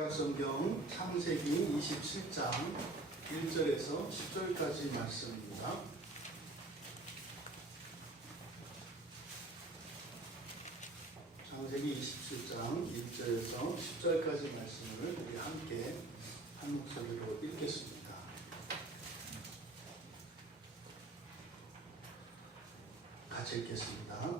구약성경 창세기 27장 1절에서 10절까지 말씀입니다. 창세기 27장 1절에서 10절까지 말씀을 우리 함께 한 목소리로 읽겠습니다. 같이 읽겠습니다.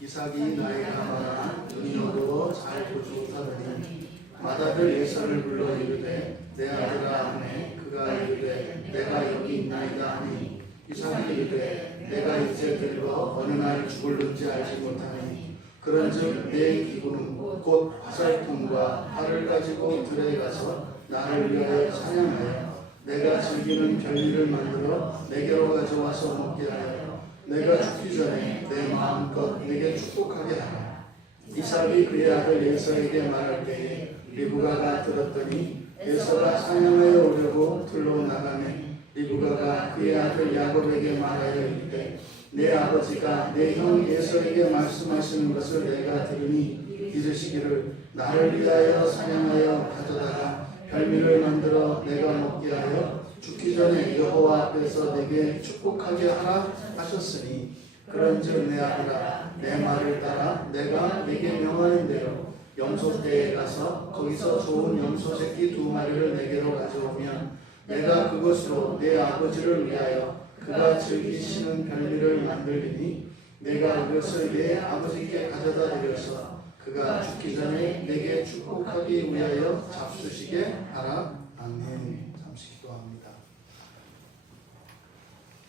이삭이 나이가 많아 눈이 어두워 잘 보지 못하더니 맏아들 에사를 불러 이르되 내 아들아 하매 그가 이르되 내가 여기 있나이다 하니 이삭이 이르되 내가 이제 늙어 어느 날 죽을는지 알지 못하니 그런즉 내 기구는 곧 화살통과 활을 가지고 들에 가서 나를 위하여 사냥하여 내가 즐기는 별미를 만들어 내게로 가져와서 먹게 하여 내가 죽기 전에 내 마음껏 내게 축복하게 하라. 이삭이 그의 아들 에서에게 말할 때에 리브가가 들었더니 에서가 사냥하여 오려고 들로 나가매 리브가가 그의 아들 야곱에게 말하여 이르되 내 아버지가 내 형 에서에게 말씀하시는 것을 내가 들으니 이르시기를 나를 위하여 사냥하여 가져다가 별미를 만들어 내가 먹게 하여 죽기 전에 여호와 앞에서 내게 축복하게 하라 하셨으니 그런즉 내 아들아 내 말을 따라 내가 내게 명하는 대로 염소떼에 가서 거기서 좋은 염소 새끼 2마리를 내게로 가져오면 내가 그것으로 내 아버지를 위하여 그가 즐기시는 별미를 만들리니 내가 그것을 내 아버지께 가져다 드려서 그가 죽기 전에 내게 축복하기 위하여 잡수시게 하라. 아멘. 잠시 기도합니다.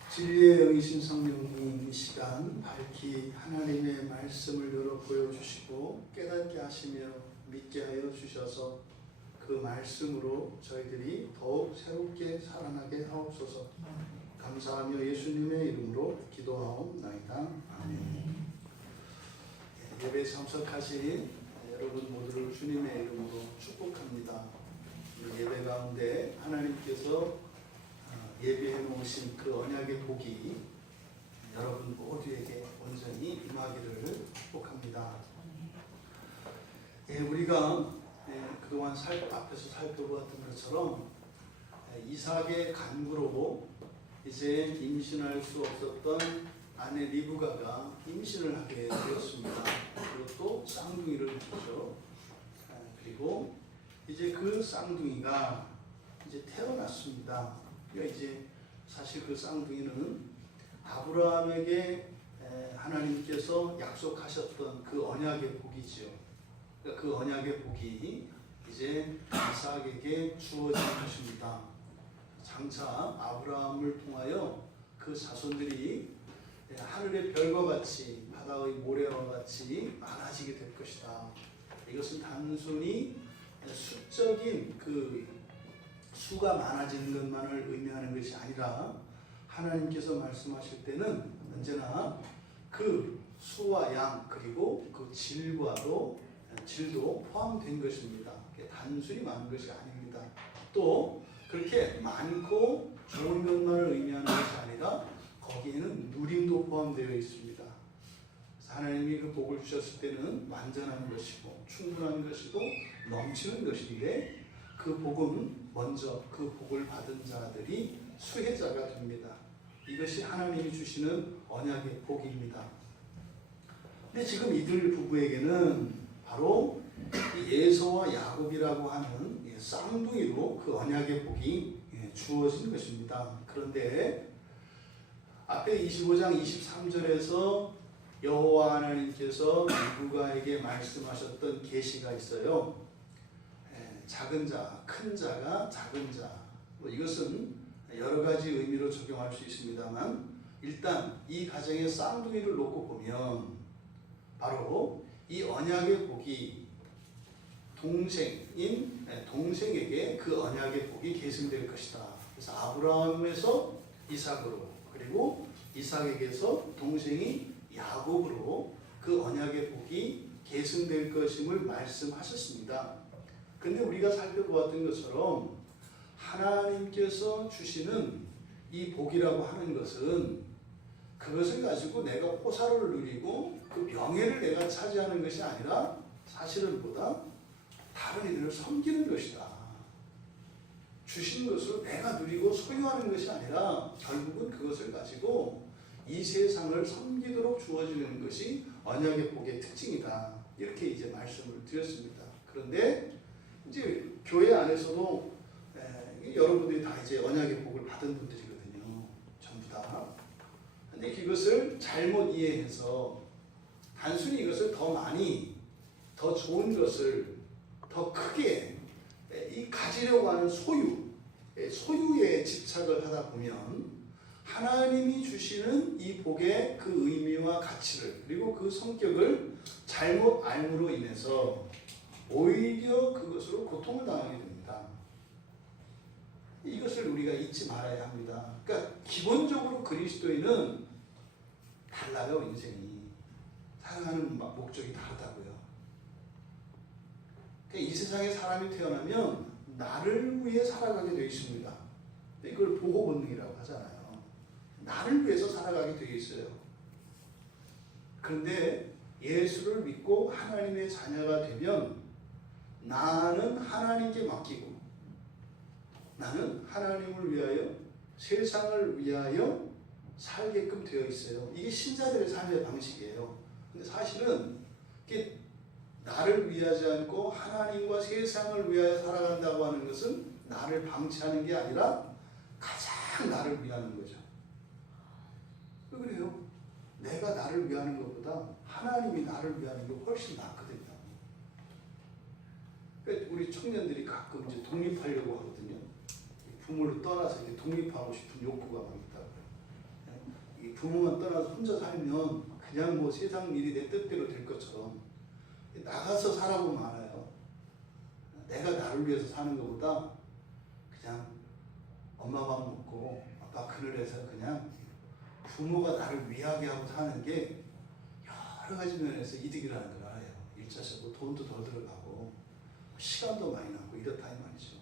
진리의 영이신 성령님, 이 시간 밝히 하나님의 말씀을 열어 보여주시고 깨닫게 하시며 믿게 하여 주셔서 그 말씀으로 저희들이 더욱 새롭게 살아나게 하옵소서. 감사하며 예수님의 이름으로 기도하옵나이다. 아멘. 예배에 참석하신 여러분 모두를 주님의 이름으로 축복합니다. 예배 가운데 하나님께서 예비해 놓으신 그 언약의 복이 여러분 모두에게 온전히 임하기를 축복합니다. 우리가 그동안 앞에서 살펴보았던 것처럼 이삭의 간구로 이제 임신할 수 없었던 아내 리브가가 임신을 하게 되었습니다. 그리고 또 쌍둥이를 주죠. 그리고 이제 그 쌍둥이가 이제 태어났습니다. 그러니까 이제 사실 그 쌍둥이는 아브라함에게 하나님께서 약속하셨던 그 언약의 복이지요. 그러니까 그 언약의 복이 이제 이삭에게 주어진 것입니다. 장차 아브라함을 통하여 그 자손들이 하늘의 별과 같이 바다의 모래와 같이 많아지게 될 것이다. 이것은 단순히 수적인 그 수가 많아지는 것만을 의미하는 것이 아니라 하나님께서 말씀하실 때는 언제나 그 수와 양 그리고 그 질도 포함된 것입니다. 단순히 많은 것이 아닙니다. 또 그렇게 많고 좋은 것만을 의미하는 것이 아니라 거기에는 누림도 포함되어 있습니다. 하나님이 그 복을 주셨을 때는 완전한 것이고 충분한 것이고 넘치는 것인데 그 복은 먼저 그 복을 받은 자들이 수혜자가 됩니다. 이것이 하나님이 주시는 언약의 복입니다. 근데 지금 이들 부부에게는 바로 이 에서와 야곱이라고 하는 쌍둥이로 그 언약의 복이 주어진 것입니다. 그런데 앞에 25장 23절에서 여호와 하나님께서 리브가에게 말씀하셨던 계시가 있어요. 작은 자, 큰 자가 작은 자. 이것은 여러 가지 의미로 적용할 수 있습니다만 일단 이 가정의 쌍둥이를 놓고 보면 바로 이 언약의 복이 동생에게 그 언약의 복이 계승될 것이다. 그래서 아브라함에서 이삭으로 그리고 이삭에게서 동생이 야곱으로 그 언약의 복이 계승될 것임을 말씀하셨습니다. 그런데 우리가 살펴보았던 것처럼 하나님께서 주시는 이 복이라고 하는 것은 그것을 가지고 내가 호사를 누리고 그 명예를 내가 차지하는 것이 아니라 사실은 보다 다른 이들을 섬기는 것이다. 주신 것으로 내가 누리고 소유하는 것이 아니라 결국은 그것을 가지고 이 세상을 섬기도록 주어지는 것이 언약의 복의 특징이다. 이렇게 이제 말씀을 드렸습니다. 그런데 이제 교회 안에서도 여러분들이 다 이제 언약의 복을 받은 분들이거든요. 전부 다. 근데 이것을 잘못 이해해서 단순히 이것을 더 많이, 더 좋은 것을 더 크게 이 가지려고 하는 소유에 집착을 하다 보면 하나님이 주시는 이 복의 그 의미와 가치를 그리고 그 성격을 잘못 알므로 인해서 오히려 그것으로 고통을 당하게 됩니다. 이것을 우리가 잊지 말아야 합니다. 그러니까 기본적으로 그리스도인은 달라요. 인생이 살아가는 목적이 다르다고요. 그러니까 이 세상에 사람이 태어나면 나를 위해 살아가게 되어 있습니다. 이걸 보호 본능이라고 하잖아요. 나를 위해서 살아가게 되어 있어요. 그런데 예수를 믿고 하나님의 자녀가 되면 나는 하나님께 맡기고 나는 하나님을 위하여 세상을 위하여 살게끔 되어 있어요. 이게 신자들의 삶의 방식이에요. 근데 사실은 이게 나를 위하지 않고 하나님과 세상을 위하여 살아간다고 하는 것은 나를 방치하는 게 아니라 가장 나를 위하는 거죠. 왜 그래요? 내가 나를 위하는 것보다 하나님이 나를 위하는 게 훨씬 낫거든요. 우리 청년들이 가끔 이제 독립하려고 하거든요. 부모를 떠나서 이제 독립하고 싶은 욕구가 막 있다고요. 이 부모만 떠나서 혼자 살면 그냥 뭐 세상 일이 내 뜻대로 될 것처럼 나가서 살아보면 알아요. 내가 나를 위해서 사는 것보다 그냥 엄마 밥 먹고 아빠 그늘에서 그냥 부모가 나를 위하게 하고 사는 게 여러 가지 면에서 이득이라는 걸 알아요. 일자적으로 돈도 덜 들어가고 시간도 많이 나고 이렇다 이 말이죠.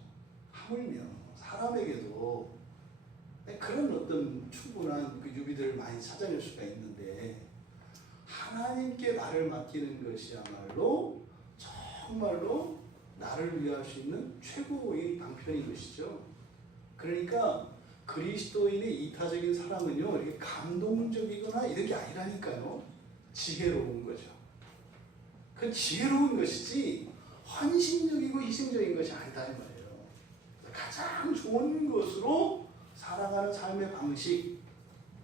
하물며 사람에게도 그런 어떤 충분한 그 유비들을 많이 찾아낼 수가 있는데 하나님께 나를 맡기는 것이야말로 정말로 나를 위할 수 있는 최고의 방편인 것이죠. 그러니까 그리스도인의 이타적인 사랑은요 이렇게 감동적이거나 이런 게 아니라니까요. 지혜로운 거죠. 그 지혜로운 것이지 헌신적이고 희생적인 것이 아니다 이 말이에요. 가장 좋은 것으로 살아가는 삶의 방식,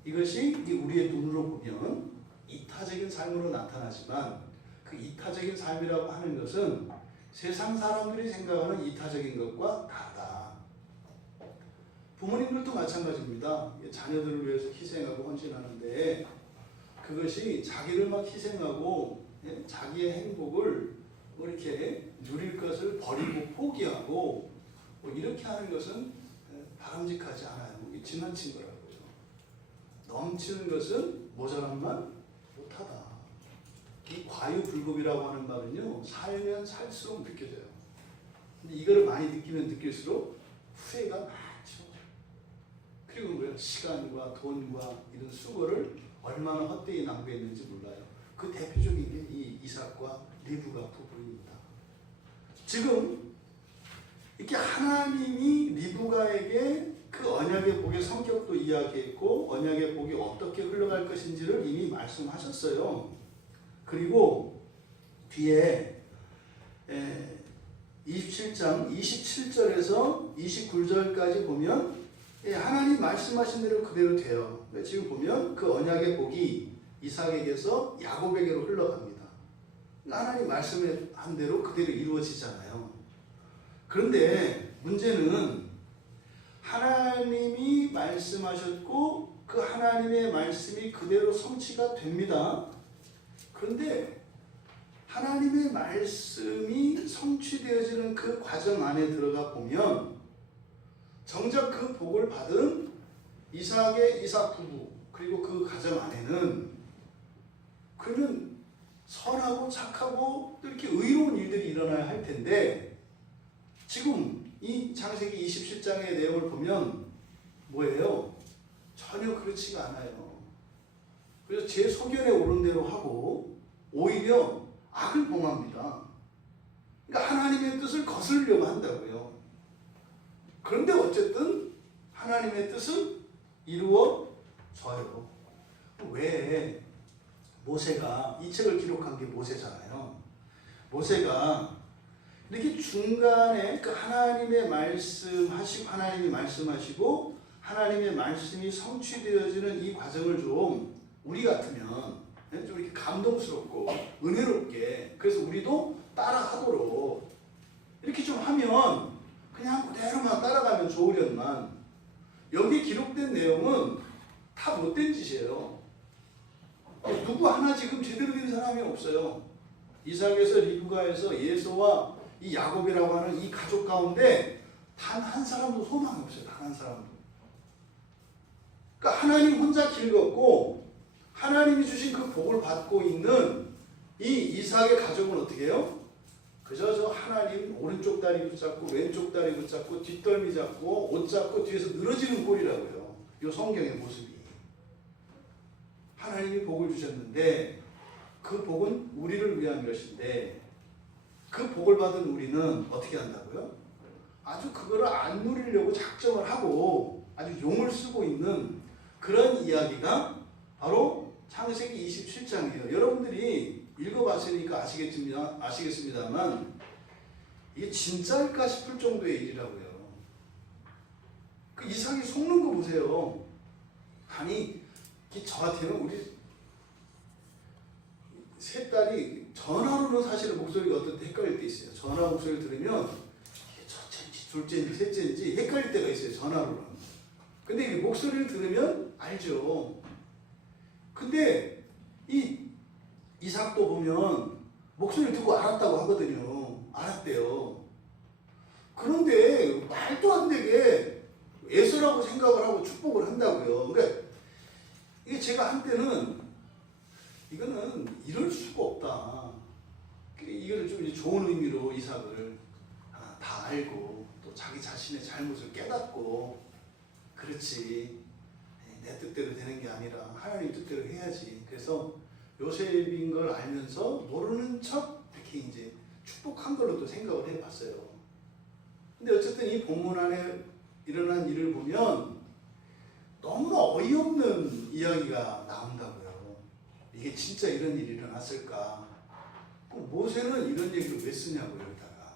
이것이 우리의 눈으로 보면 이타적인 삶으로 나타나지만 그 이타적인 삶이라고 하는 것은 세상 사람들이 생각하는 이타적인 것과 다르다. 부모님들도 마찬가지입니다. 자녀들을 위해서 희생하고 헌신하는데 그것이 자기를 막 희생하고 자기의 행복을 이렇게 누릴 것을 버리고 포기하고 이렇게 하는 것은 바람직하지 않아요. 이게 지나친 거라고요. 넘치는 것은 모자란만 못하다. 이 과유불급이라고 하는 말은요, 살면 살수록 느껴져요. 근데 이거를 많이 느끼면 느낄수록 후회가 많죠. 그리고 뭐예요? 시간과 돈과 이런 수고를 얼마나 헛되이 낭비했는지 몰라요. 그 대표적인 게 이 이삭과 리브가 부부입니다. 지금 이렇게 하나님이 리브가에게 그 언약의 복의 성격도 이야기했고 언약의 복이 어떻게 흘러갈 것인지를 이미 말씀하셨어요. 그리고 뒤에 27장 27절에서 29절까지 보면 하나님 말씀하신 대로 그대로 돼요. 지금 보면 그 언약의 복이 이삭에게서 야곱에게로 흘러갑니다. 하나님 말씀한 대로 그대로 이루어지잖아요. 그런데 문제는 하나님이 말씀하셨고 그 하나님의 말씀이 그대로 성취가 됩니다. 그런데 하나님의 말씀이 성취되어지는 그 과정 안에 들어가 보면 정작 그 복을 받은 이삭의 이삭 부부 그리고 그 가정 안에는 그는 선하고 착하고 또 이렇게 의로운 일들이 일어나야 할 텐데 지금 이 창세기 27장의 내용을 보면 뭐예요? 전혀 그렇지가 않아요. 그래서 제 소견에 오른 대로 하고 오히려 악을 범합니다. 그러니까 하나님의 뜻을 거스르려고 한다고요. 그런데 어쨌든 하나님의 뜻은 이루어져요. 왜? 모세가 이 책을 기록한 게 모세잖아요. 모세가 이렇게 중간에 그 하나님의 하나님이 말씀하시고 하나님의 말씀이 성취되어지는 이 과정을 좀 우리 같으면 좀 이렇게 감동스럽고 은혜롭게, 그래서 우리도 따라하도록 이렇게 좀 하면 그냥 그대로만 따라가면 좋으련만, 여기 기록된 내용은 다 못된 짓이에요. 누구 하나 지금 제대로 된 사람이 없어요. 이삭에서 리브가에서 예수와 이 야곱이라고 하는 이 가족 가운데 단 한 사람도 소망이 없어요. 단 한 사람도. 그러니까 하나님 혼자 길 걷고 하나님이 주신 그 복을 받고 있는 이 이삭의 가족은 어떻게 해요? 그저 저 하나님 오른쪽 다리 붙잡고 왼쪽 다리 붙잡고 뒷덜미 잡고 옷 잡고 뒤에서 늘어지는 꼴이라고요. 이 성경의 모습이. 하나님이 복을 주셨는데 그 복은 우리를 위한 것인데 그 복을 받은 우리는 어떻게 한다고요? 아주 그거를 안 누리려고 작정을 하고 아주 용을 쓰고 있는 그런 이야기가 바로 창세기 27장이에요. 여러분들이 읽어봤으니까 아시겠습니다만 이게 진짜일까 싶을 정도의 일이라고요. 그 이삭이 속는 거 보세요. 아니 저 같으면 우리 세 딸이 전화로는 사실은 목소리가 어떤 때 헷갈릴 때 있어요. 전화 목소리를 들으면 이게 첫째인지 둘째인지 셋째인지 헷갈릴 때가 있어요. 전화로는. 근데 이 목소리를 들으면 알죠. 근데 이 이삭도 보면 목소리를 듣고 알았다고 하거든요. 알았대요. 그런데 말도 안 되게 예수라고 생각을 하고 축복을 한다고요. 그러니까 이게 제가 한때는 이거는 이럴 수가 없다. 이거를 좀 좋은 의미로 이삭을 다 알고 또 자기 자신의 잘못을 깨닫고, 그렇지 내 뜻대로 되는 게 아니라 하나님 뜻대로 해야지. 그래서 요셉인 걸 알면서 모르는 척 이렇게 이제 축복한 걸로도 생각을 해봤어요. 근데 어쨌든 이 본문 안에 일어난 일을 보면 너무 어이없는 이야기가 나온다고요. 이게 진짜 이런 일이 일어났을까? 모세는 이런 얘기를 왜 쓰냐고요, 여기다가.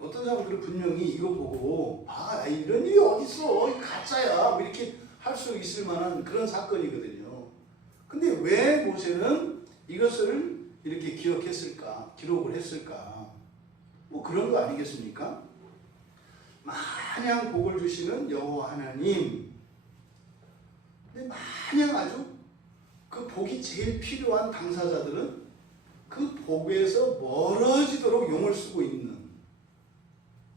어떤 사람들은 분명히 이거 보고 이런 일이 어딨어, 이거 가짜야, 뭐 이렇게 할 수 있을 만한 그런 사건이거든요. 근데 왜 모세는 이것을 이렇게 기억했을까, 기록을 했을까? 뭐 그런 거 아니겠습니까? 마냥 복을 주시는 여호와 하나님, 근데 마냥 아주 그 복이 제일 필요한 당사자들은 그 복에서 멀어지도록 용을 쓰고 있는,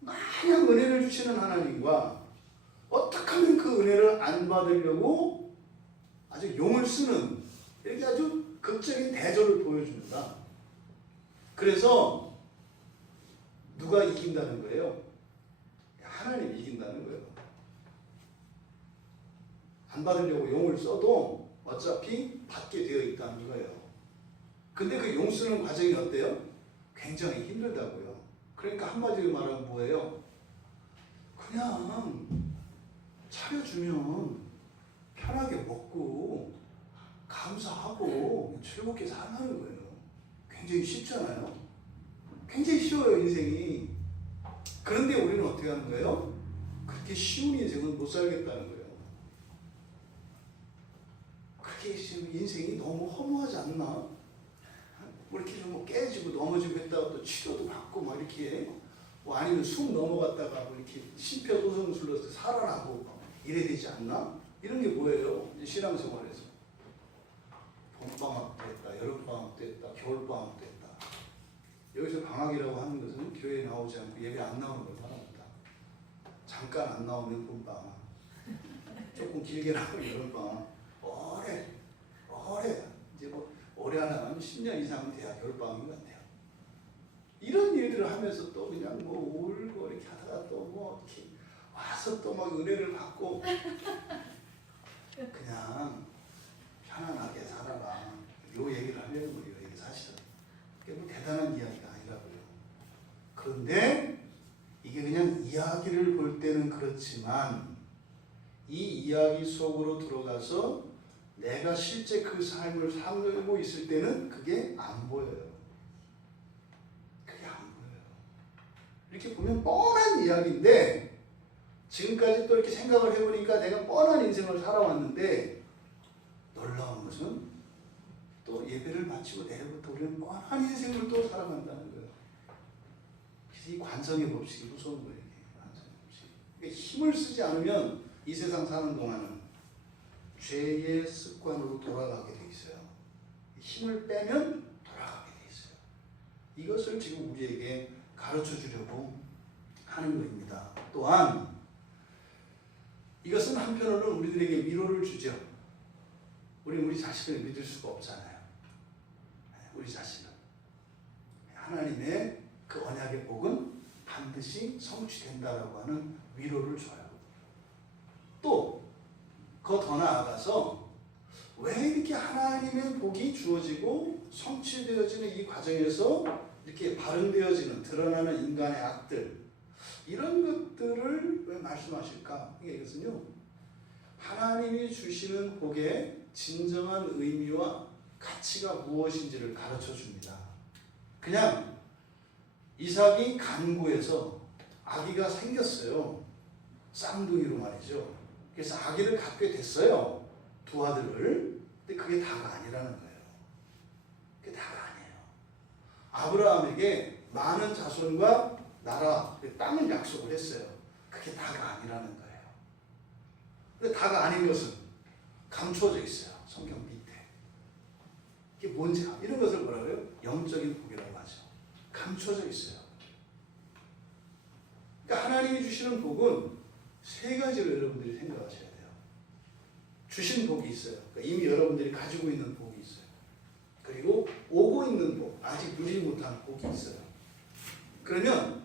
마냥 은혜를 주시는 하나님과 어떻게 하면 그 은혜를 안 받으려고 아주 용을 쓰는, 이렇게 아주 극적인 대조를 보여줍니다. 그래서 누가 이긴다는 거예요? 하나님이 이긴다는 거예요. 안 받으려고 용을 써도 어차피 받게 되어 있다는 거예요. 근데 그 용 쓰는 과정이 어때요? 굉장히 힘들다고요. 그러니까 한마디로 말하면 뭐예요? 그냥 차려주면 편하게 먹고 감사하고 즐겁게 살아가는 거예요. 굉장히 쉽잖아요. 굉장히 쉬워요, 인생이. 그런데 우리는 어떻게 하는 거예요? 그렇게 쉬운 인생은 못 살겠다는 거예요. 그렇게 인생이 너무 허무하지 않나? 뭐 이렇게 좀 깨지고 넘어지고 했다가 또 치료도 받고 막 이렇게, 뭐 아니면 숨 넘어갔다가 뭐 이렇게 심폐소생술로 살아나고 이래야 되지 않나? 이런 게 뭐예요? 신앙생활에서. 봄방학도 했다, 여름방학도 했다, 겨울방학도 했다. 여기서 방학이라고 하는 것은 교회에 나오지 않고 예배 안 나오는 걸 말합니다. 잠깐 안 나오면 봄방학, 조금 길게 나오면 여름방학, 오래 이제 뭐 올해 하나는 10년 이상은 돼야 겨울방학인 것 같아요. 이런 일들을 하면서 또 그냥 뭐 울고 이렇게 하다가 또 뭐 이렇게 와서 또 막 은혜를 받고 그냥 편안하게 살아라. 요 얘기를 하려는 거예요. 이게 사실은. 그게 뭐 대단한 이야기가 아니라고요. 그런데 이게 그냥 이야기를 볼 때는 그렇지만 이 이야기 속으로 들어가서 내가 실제 그 삶을 살고 있을 때는 그게 안 보여요. 그게 안 보여요. 이렇게 보면 뻔한 이야기인데 지금까지 또 이렇게 생각을 해보니까 내가 뻔한 인생을 살아왔는데 놀라운 것은 또 예배를 마치고 내일부터 우리는 뻔한 인생을 또 살아간다는 거예요. 그래서 이 관성의 법칙이 무서운 거예요. 관성의 법칙. 그러니까 힘을 쓰지 않으면 이 세상 사는 동안은 죄의 습관으로 돌아가게 돼 있어요. 힘을 빼면 돌아가게 돼 있어요. 이것을 지금 우리에게 가르쳐 주려고 하는 것입니다. 또한 이것은 한편으로는 우리들에게 위로를 주죠. 우리 자신을 믿을 수가 없잖아요. 우리 자신은. 하나님의 그 언약의 복은 반드시 성취된다라고 하는 위로를 줘요. 또 그거 더 나아가서 왜 이렇게 하나님의 복이 주어지고 성취되어지는 이 과정에서 이렇게 발현되어지는 드러나는 인간의 악들 이런 것들을 왜 말씀하실까? 이것은요 하나님이 주시는 복의 진정한 의미와 가치가 무엇인지를 가르쳐 줍니다. 그냥 이삭이 간구해서 아기가 생겼어요. 쌍둥이로 말이죠. 그래서 아기를 갖게 됐어요. 두 아들을. 근데 그게 다가 아니라는 거예요. 그게 다가 아니에요. 아브라함에게 많은 자손과 나라, 땅을 약속을 했어요. 그게 다가 아니라는 거예요. 근데 다가 아닌 것은 감춰져 있어요. 성경 밑에. 이게 뭔지 이런 것을 뭐라고요? 영적인 복이라고 하죠. 감춰져 있어요. 그러니까 하나님이 주시는 복은 세 가지로 여러분들이 생각하셔야 돼요. 주신 복이 있어요. 그러니까 이미 여러분들이 가지고 있는 복이 있어요. 그리고 오고 있는 복, 아직 누리지 못한 복이 있어요. 그러면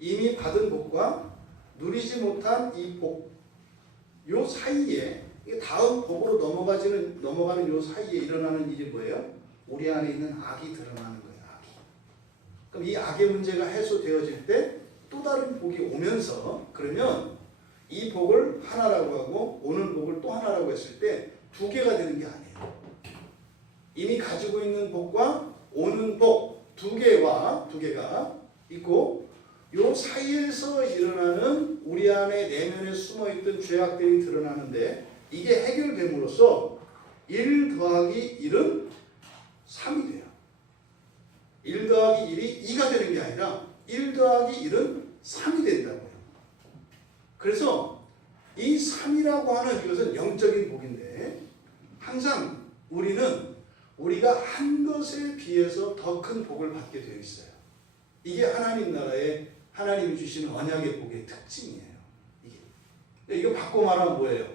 이미 받은 복과 누리지 못한 이 복, 요 사이에 다음 복으로 넘어가는 요 사이에 일어나는 일이 뭐예요? 우리 안에 있는 악이 드러나는 거예요. 악이. 그럼 이 악의 문제가 해소되어질 때 또 다른 복이 오면서 그러면 이 복을 하나라고 하고 오는 복을 또 하나라고 했을 때 두 개가 되는 게 아니에요. 이미 가지고 있는 복과 오는 복 두 개가 있고 요 사이에서 일어나는 우리 안에 내면에 숨어있던 죄악들이 드러나는데 이게 해결됨으로써 1 더하기 1은 3이 돼요. 1 더하기 1이 2가 되는 게 아니라 1 더하기 1은 3이 된다고요. 그래서 이 3이라고 하는 이것은 영적인 복인데 항상 우리는 우리가 한 것에 비해서 더 큰 복을 받게 되어 있어요. 이게 하나님 나라의 하나님이 주시는 언약의 복의 특징이에요. 이거 바꿔 말하면 뭐예요?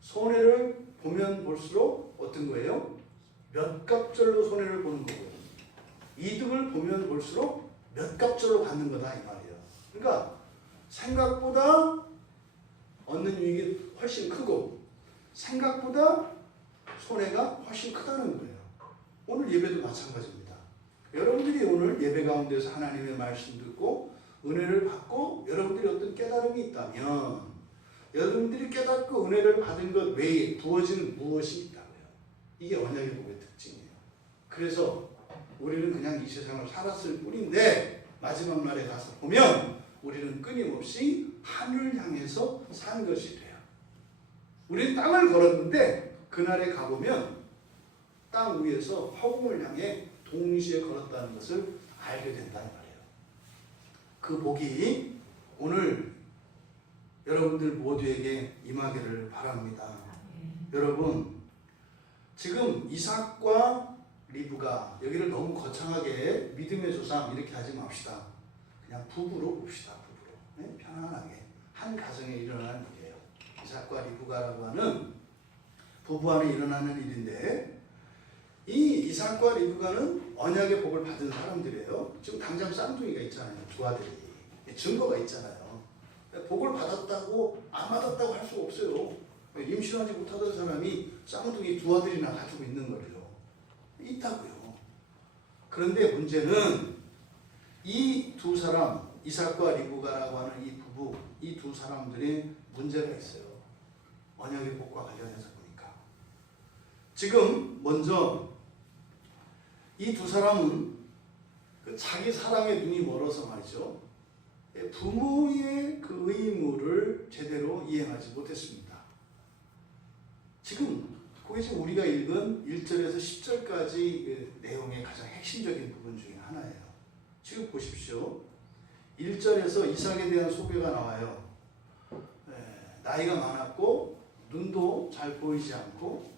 손해를 보면 볼수록 어떤 거예요? 몇 갑절로 손해를 보는 거고요. 이득을 보면 볼수록 몇 갑절로 받는 거다 이 말이에요. 그러니까 생각보다 얻는 유익이 훨씬 크고 생각보다 손해가 훨씬 크다는 거예요. 오늘 예배도 마찬가지입니다. 여러분들이 오늘 예배 가운데서 하나님의 말씀 듣고 은혜를 받고 여러분들이 어떤 깨달음이 있다면 여러분들이 깨닫고 은혜를 받은 것 외에 부어지는 무엇이 있다고요. 이게 언약의 복의 특징이에요. 그래서 우리는 그냥 이 세상을 살았을 뿐인데 마지막 날에 가서 보면 우리는 끊임없이 하늘 향해서 산 것이 돼요. 우리는 땅을 걸었는데 그날에 가보면 땅 위에서 허공을 향해 동시에 걸었다는 것을 알게 된다는 말이에요. 그 복이 오늘 여러분들 모두에게 임하기를 바랍니다. 여러분 지금 이삭과 리브가 여기를 너무 거창하게 믿음의 조상 이렇게 하지 맙시다. 그냥 부부로 봅시다. 부부로. 네? 편안하게 한 가정에 일어나는 일이에요. 이삭과 리브가라고 하는 부부 안에 일어나는 일인데 이 이삭과 리브가는 언약의 복을 받은 사람들이에요. 지금 당장 쌍둥이가 있잖아요. 두 아들이. 증거가 있잖아요. 복을 받았다고 안 받았다고 할 수가 없어요. 임신하지 못하던 사람이 쌍둥이 두 아들이나 가지고 있는 거예요. 있다고요. 그런데 문제는 이 두 사람, 이삭과 리브가라고 하는 이 부부, 이 두 사람들이 문제가 있어요. 언약의 복과 관련해서 보니까. 지금 먼저 이 두 사람은 그 자기 사랑의 눈이 멀어서 말이죠. 부모의 그 의무를 제대로 이행하지 못했습니다. 지금 그게 지금 우리가 읽은 1절에서 10절까지 그 내용의 가장 핵심적인 부분 중에 하나예요. 지금 보십시오. 1절에서 이삭에 대한 소개가 나와요. 나이가 많았고 눈도 잘 보이지 않고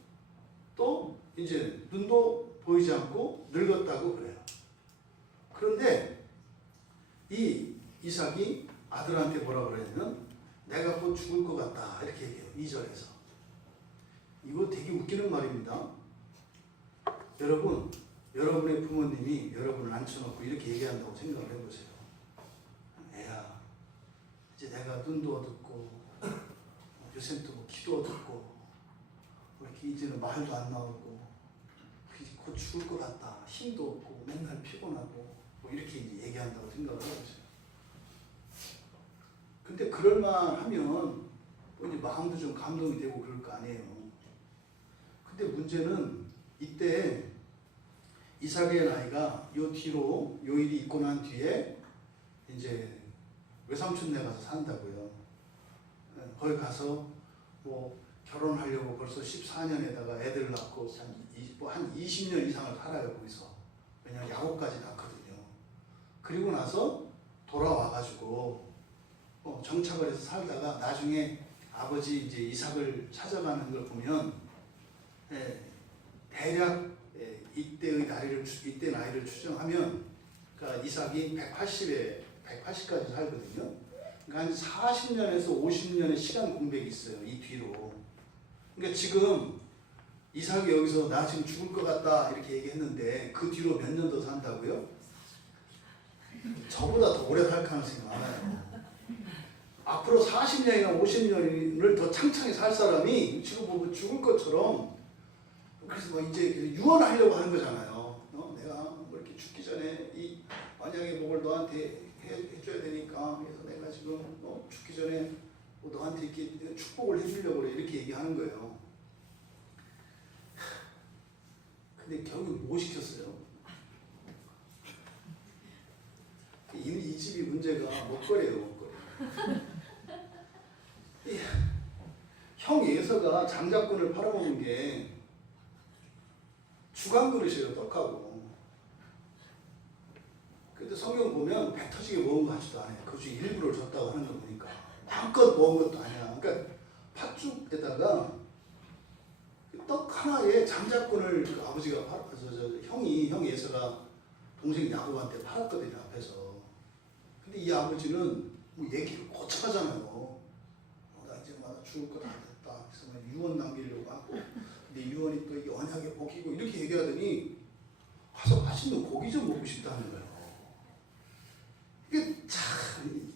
또 이제 눈도 보이지 않고 늙었다고 그래요. 그런데 이 이삭이 아들한테 뭐라 그러냐면 내가 곧 죽을 것 같다 이렇게 얘기해요. 2절에서. 이거 되게 웃기는 말입니다. 여러분, 여러분의 부모님이 여러분을 앉혀놓고 이렇게 얘기한다고 생각을 해보세요. 애야, 이제 내가 눈도 어둡고 요새 또 뭐 귀도 어둡고 이렇게 이제는 말도 안 나오고 곧 죽을 것 같다. 힘도 없고 맨날 피곤하고 뭐 이렇게 이제 얘기한다고 생각을 해보세요. 근데 그럴만하면 뭐 이제 마음도 좀 감동이 되고 그럴 거 아니에요. 근데 문제는 이때 이삭의 나이가 요 뒤로 요 일이 있고 난 뒤에 이제 외삼촌네 가서 산다고요. 거기 가서 뭐 결혼하려고 벌써 14년에다가 애들 낳고 한 20년 이상을 살아요 거기서. 왜냐면 야구까지 낳거든요. 그리고 나서 돌아와가지고 정착을 해서 살다가 나중에 아버지 이제 이삭을 찾아가는 걸 보면 대략 이때 나이를 추정하면 그러니까 이삭이 180까지 살거든요. 그러니까 한 40년에서 50년의 시간 공백이 있어요. 이 뒤로. 그러니까 지금 이삭이 여기서 나 지금 죽을 것 같다 이렇게 얘기했는데 그 뒤로 몇 년 더 산다고요? 저보다 더 오래 살 가능성이 많아요. 앞으로 40년이나 50년을 더 창창히 살 사람이 지금 보면 죽을 것처럼 그래서 뭐 이제 유언하려고 하는 거잖아요. 내가 뭐 이렇게 죽기 전에 이 언약의 복을 너한테 해줘야 되니까 그래서 내가 지금 죽기 전에 뭐 너한테 이렇게 축복을 해주려고 그래 이렇게 얘기하는 거예요. 근데 결국 뭐 시켰어요? 이 집이 문제가 먹거리예요, 먹거리. 형 예서가 장자권을 팔아먹은 게 주간 그릇이에요, 떡하고. 근데 성경 보면 배 터지게 먹은 거 같지도 않아요. 그 중에 일부를 줬다고 하는 거 보니까 마음껏 먹은 것도 아니야. 그러니까 팥죽에다가 떡 하나에 장자권을 그 아버지가 형 예서가 동생 야곱한테 팔았거든요, 앞에서. 근데 이 아버지는 뭐 얘기를 거창하잖아요. 나 이제 막 죽을 거 다 됐다. 그래서 막 유언 남기려고 하고, 근데 유언이 또 이 언약의 복이고 이렇게 얘기하더니 가서 맛있는 고기 좀 먹고 싶다는 거예요. 이게 참,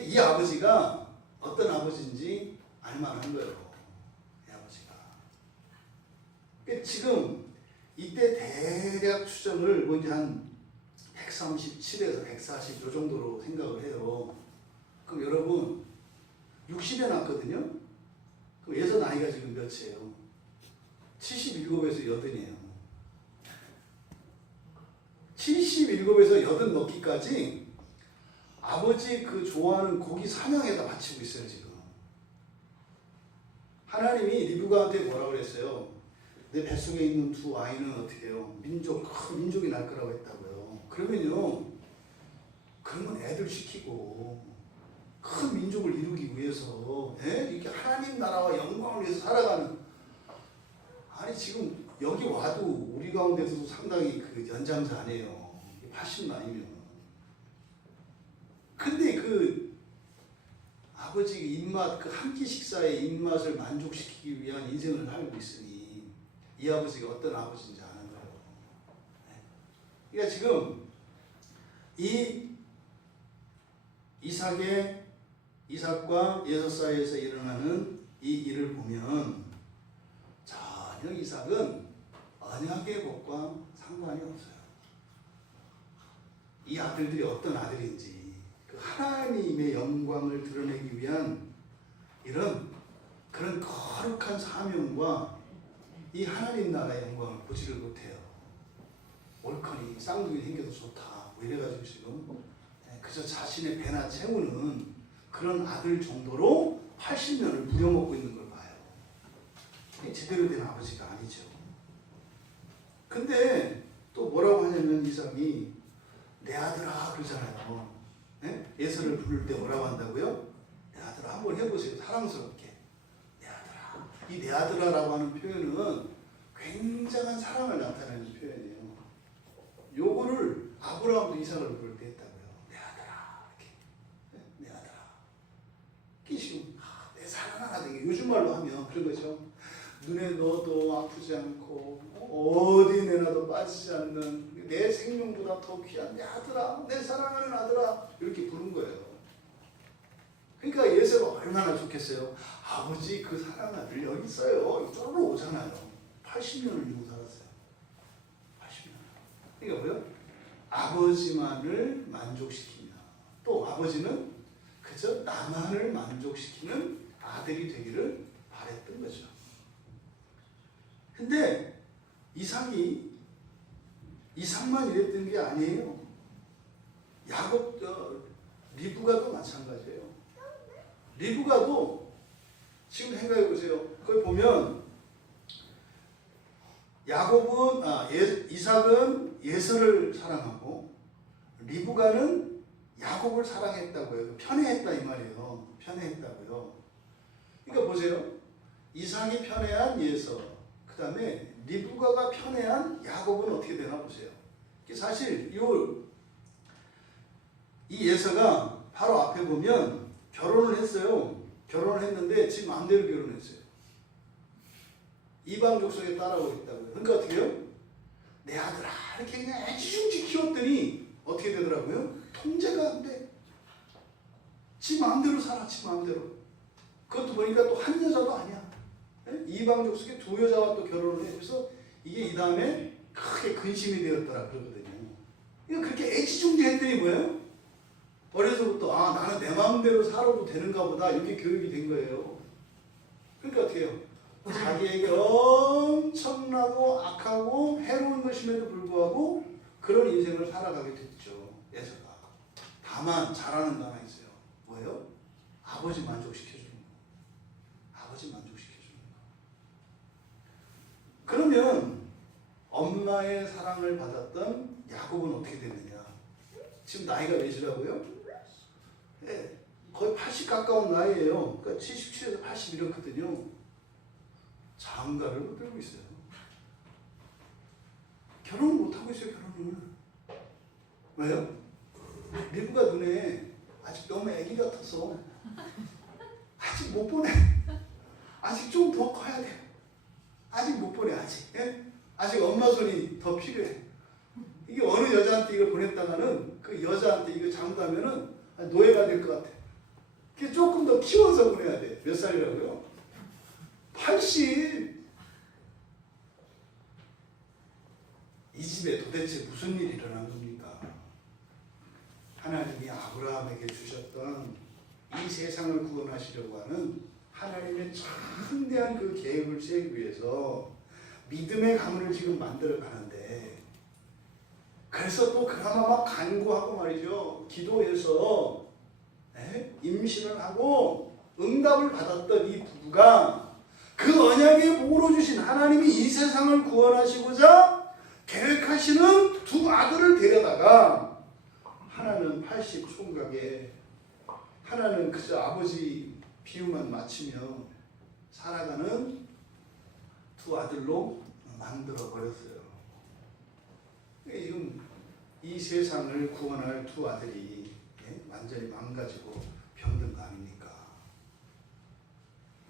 이 아버지가 어떤 아버지인지 알만한 거예요. 이 아버지가. 그러니까 지금 이때 대략 추정을 뭐 이제 한 137에서 140 요 정도로 생각을 해요. 그럼 여러분 60에 낳거든요. 그럼 예서 나이가 지금 몇이에요? 77에서 80이에요. 77에서 80 먹기까지 아버지 그 좋아하는 고기 사냥에다 바치고 있어요 지금. 하나님이 리브가한테 뭐라 그랬어요? 내 뱃속에 있는 두 아이는 어떻게 해요? 큰 민족이 날 거라고 했다고요. 그러면요, 그러면 애들 시키고 큰 민족을 이루기 위해서 이렇게 하나님 나라와 영광을 위해서 살아가는, 아니 지금 여기 와도 우리 가운데서도 상당히 그 연장자 아니에요. 80만이면. 근데 그 아버지 입맛, 그 한 끼 식사의 입맛을 만족시키기 위한 인생을 살고 있으니 이 아버지가 어떤 아버지인지 아는 거예요. 그러니까 지금 이 이삭과 예서 사이에서 일어나는 이 일을 보면 전혀 이삭은 언약의 복과 상관이 없어요. 이 아들들이 어떤 아들인지 그 하나님의 영광을 드러내기 위한 이런 그런 거룩한 사명과 이 하나님 나라의 영광을 보지를 못해요. 옳거니 쌍둥이 생겨도 좋다 뭐 이래가지고 지금 그저 자신의 배나 채우는 그런 아들 정도로 80년을 부려먹고 있는 걸 봐요. 제대로 된 아버지가 아니죠. 근데 또 뭐라고 하냐면 이삭이 내 아들아 그러잖아요. 예서를 부를 때 뭐라고 한다고요? 내 아들아 한번 해보세요. 사랑스럽게. 내 아들아. 이 내 아들아라고 하는 표현은 굉장한 사랑을 나타내는 표현이에요. 요거를 아브라함도 이삭을 부를 때 했다고요. 내 아들아 이렇게. 내 아들아. 끼시고 내 사랑하나 되게 요즘 말로 하면 그런 거죠. 눈에 넣어도 아프지 않고 어디 내놔도 빠지지 않는 내 생명보다 더 귀한 내 아들아, 내 사랑하는 아들아 이렇게 부른 거예요. 그러니까 예서가 얼마나 좋겠어요. 아버지 그 사랑하는 아들 여기 있어요. 이쪽으로 오잖아요. 80년을 이루고 살았어요. 80년. 그러니까 뭐요? 아버지만을 만족시키며 또 아버지는 그저 나만을 만족시키는 아들이 되기를 바랬던 거죠. 근데 이삭만 이랬던 게 아니에요. 야곱, 리브가도 마찬가지예요. 리브가도 지금 생각해 보세요. 거기 보면 이삭은 예서를 사랑하고 리브가는 야곱을 사랑했다고요. 편애했다 이 말이에요. 편애했다고요. 그러니까 보세요. 이삭이 편애한 예서, 그 다음에 리브가가 편애한 야곱은 어떻게 되나 보세요. 사실 이 예서가 바로 앞에 보면 결혼을 했어요. 결혼을 했는데 지 마음대로 결혼했어요. 이방 족속에 따라오겠다고요. 그러니까 어떻게 해요? 내 아들아 이렇게 그냥 애지중지 키웠더니 어떻게 되더라고요? 통제가 안 돼. 지 마음대로 살아. 지 마음대로. 그것도 보니까 또 한 여자도 아니야. 이방 족속에 두 여자와 또 결혼을 해. 그래서 이게 이 다음에 크게 근심이 되었더라 그러거든요. 이거 그렇게 애지중지 했더니 뭐예요? 어려서부터 나는 내 마음대로 살아도 되는가 보다 이렇게 교육이 된 거예요. 그러니까 어떻게 해요? 자기에게 엄청나고 악하고 해로운 것임에도 불구하고 그런 인생을 살아가게 됐죠. 예서가. 다만 잘하는 거 하나 있어요. 뭐예요? 아버지 만족시켜주는 거. 아버지 만족시켜주는 거. 그러면 엄마의 사랑을 받았던 야곱은 어떻게 됐느냐? 지금 나이가 몇이라고요? 네, 거의 80 가까운 나이예요. 그러니까 77에서 80 이렇거든요. 장가를 못 들고 있어요. 결혼을 못하고 있어요. 결혼을. 왜요? 리브가 눈에 아직 너무 애기 같아서 아직 못 보내. 아직 좀 더 커야 돼. 아직 못 보내. 아직. 예? 아직 엄마 손이 더 필요해. 이게 어느 여자한테 이걸 보냈다가는 그 여자한테 이거 잘못하면은 노예가 될 것 같아. 그게 조금 더 키워서 보내야 돼. 몇 살이라고요? 80. 이 집에 도대체 무슨 일이 일어난 겁니까? 하나님이 아브라함에게 주셨던 이 세상을 구원하시려고 하는 하나님의 창대한 그 계획을 세우기 위해서 믿음의 가문을 지금 만들어 가는데, 그래서 또 그나마 막 간구하고 말이죠. 기도해서 임신을 하고 응답을 받았던 이 부부가 그 언약의 복으로 주신 하나님이 이 세상을 구원하시고자 계획하시는 두 아들을 데려다가 하나는 80 총각에 하나는 그저 아버지 비유만 마치며 살아가는 두 아들로 만들어 버렸어요. 지금 이 세상을 구원할 두 아들이 완전히 망가지고 병든 거 아닙니까?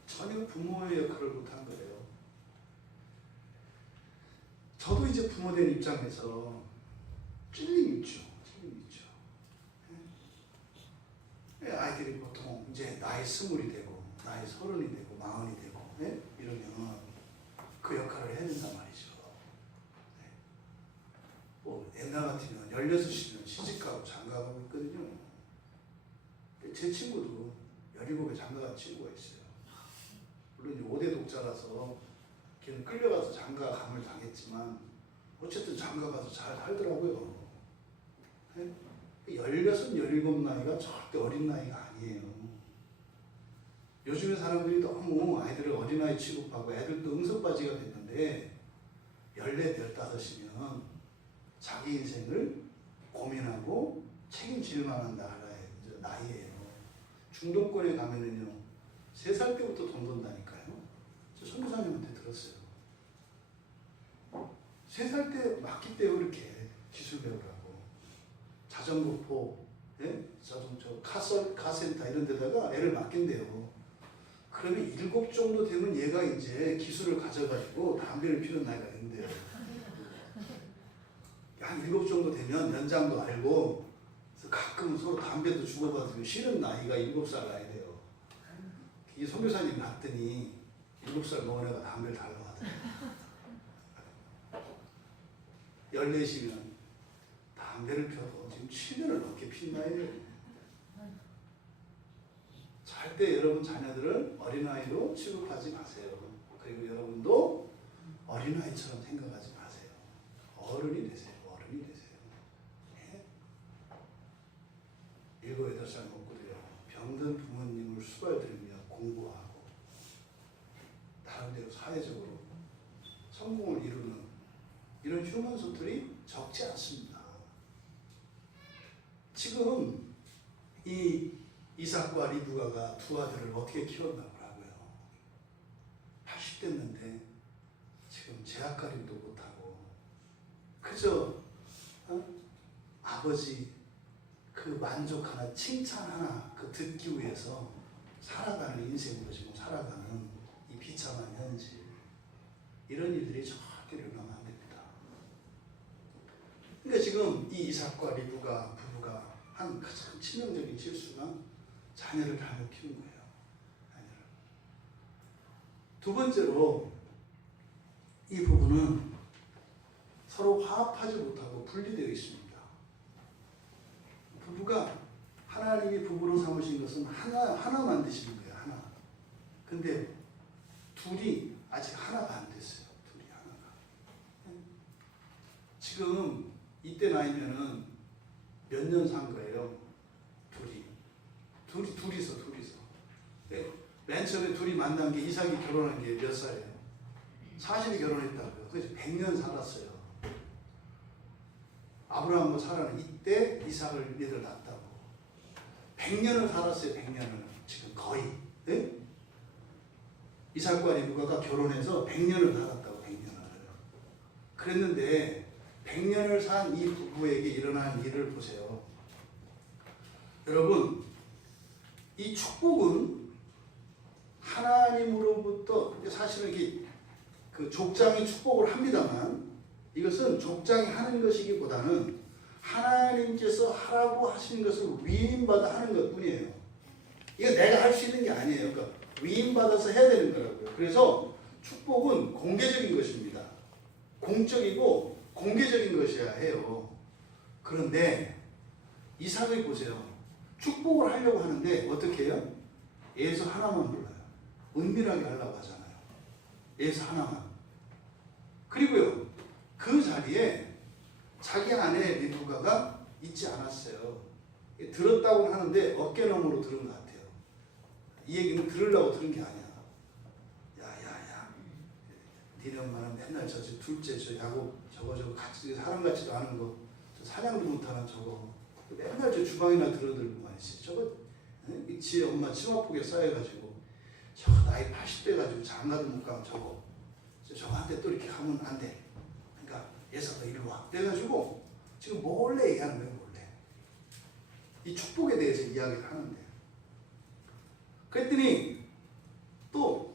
전혀 부모의 역할을 못한 거예요. 저도 이제 부모된 입장에서 찔림 있죠. 아이들이 보통 이제 나이 20이 되고 나이 30이 되고 40이 되고 이러면 그 역할을 해야 된단 말이죠. 뭐 옛날 같으면 16이면 시집가고 장가가고 있거든요. 제 친구도 17에 장가간 친구가 있어요. 물론 5대 독자라서 걔는 끌려가서 장가감을 당했지만 어쨌든 장가가서 잘 살더라고요. 16, 17 나이가 절대 어린 나이가 아니에요. 요즘에 사람들이 너무 아이들을 어린아이 취급하고 애들도 응석바지가 됐는데 14, 15이면 자기 인생을 고민하고 책임질 만한 나이예요. 중동권에 가면은요 3살 때부터 돈 번다니까요. 저 선교사님한테 들었어요. 3살 때 맡기 때요 이렇게 기술 배우라고. 자전거포, 예? 카센터 이런 데다가 애를 맡긴대요. 그러면 7 정도 되면 얘가 이제 기술을 가져가지고 담배를 피우는 나이가 된대요. 한 7 정도 되면 연장도 알고 그래서 가끔은 서로 담배도 주고받으면 쉬는 나이가 7살 나이 돼요. 이 선교사님 봤더니 7살 먹은 애가 담배를 달라고 하더라고요. 14시면 담배를 펴도 지금 7년을 넘게 핀 나이예요. 절대 여러분 자녀들을 어린아이로 취급하지 마세요. 그리고 여러분도 어린아이처럼 생각하지 마세요. 어른이 되세요. 어른이 되세요. 네? 7, 8살 먹고도요. 병든 부모님을 수발들며 공부하고 나름대로 사회적으로 성공을 이루는 이런 휴먼 소들이 적지 않습니다. 지금 이 이삭과 리브가가 두 아들을 어떻게 키웠다고 하고요. 80 됐는데 지금 제약가림도 못하고 그저 아버지 그 만족 하나 칭찬 하나 그 듣기 위해서 살아가는 인생으로 지금 살아가는 이 비참한 현실 이런 일들이 절대 일어나면 안 됩니다. 그러니까 지금 이 이삭과 리브가 부부가 한 가장 치명적인 실수가 자녀를 잘못 키운 거예요. 자녀를. 두 번째로 이 부부는 서로 화합하지 못하고 분리되어 있습니다. 부부가 하나님이 부부로 삼으신 것은 하나 만드시는 거예요. 하나. 근데 둘이 아직 하나가 안 됐어요. 둘이 하나가. 지금 이때 나이면은 몇 년 산 거예요. 둘이서. 네. 맨 처음에 둘이 만난 게 이삭이 결혼한 게 몇 살이에요? 40이 결혼했다고요. 그래서 100년 살았어요. 아브라함과 사라는 이때 이삭을 얘들 낳았다고. 100년을 살았어요. 100년을. 지금 거의. 네? 이삭과 리브가가 결혼해서 100년을 살았다고. 100년을. 그랬는데 100년을 산 이 부부에게 일어난 일을 보세요. 여러분, 이 축복은 하나님으로부터 사실은 이게 그 족장이 축복을 합니다만 이것은 족장이 하는 것이기보다는 하나님께서 하라고 하시는 것을 위임받아 하는 것 뿐이에요. 이거 내가 할 수 있는 게 아니에요. 그러니까 위임받아서 해야 되는 거라고요. 그래서 축복은 공개적인 것입니다. 공적이고 공개적인 것이어야 해요. 그런데 이삭을 보세요. 축복을 하려고 하는데 어떻게 해요? 예수 하나만 불러요. 은밀하게 하려고 하잖아요. 예수 하나만. 그리고요. 그 자리에 자기 아내 리브가가 있지 않았어요. 들었다고 하는데 어깨너머로 들은 것 같아요. 이 얘기는 들으려고 들은 게 아니야. 야. 니네 엄마는 맨날 저 둘째 저 야곱 저거 같이 사람 같지도 않은 거 저 사냥도 못하는 저거 맨날 저 주방이나 들어들고만 있어요. 저거 지 엄마 치마폭에 쌓여가지고 저거 나이 80대 가지고 장가도 못 가면 저거한테 또 이렇게 가면 안 돼. 그러니까 예서가 이리 와. 그래가지고 지금 몰래 얘기하는 거예요. 몰래. 이 축복에 대해서 이야기를 하는데 그랬더니 또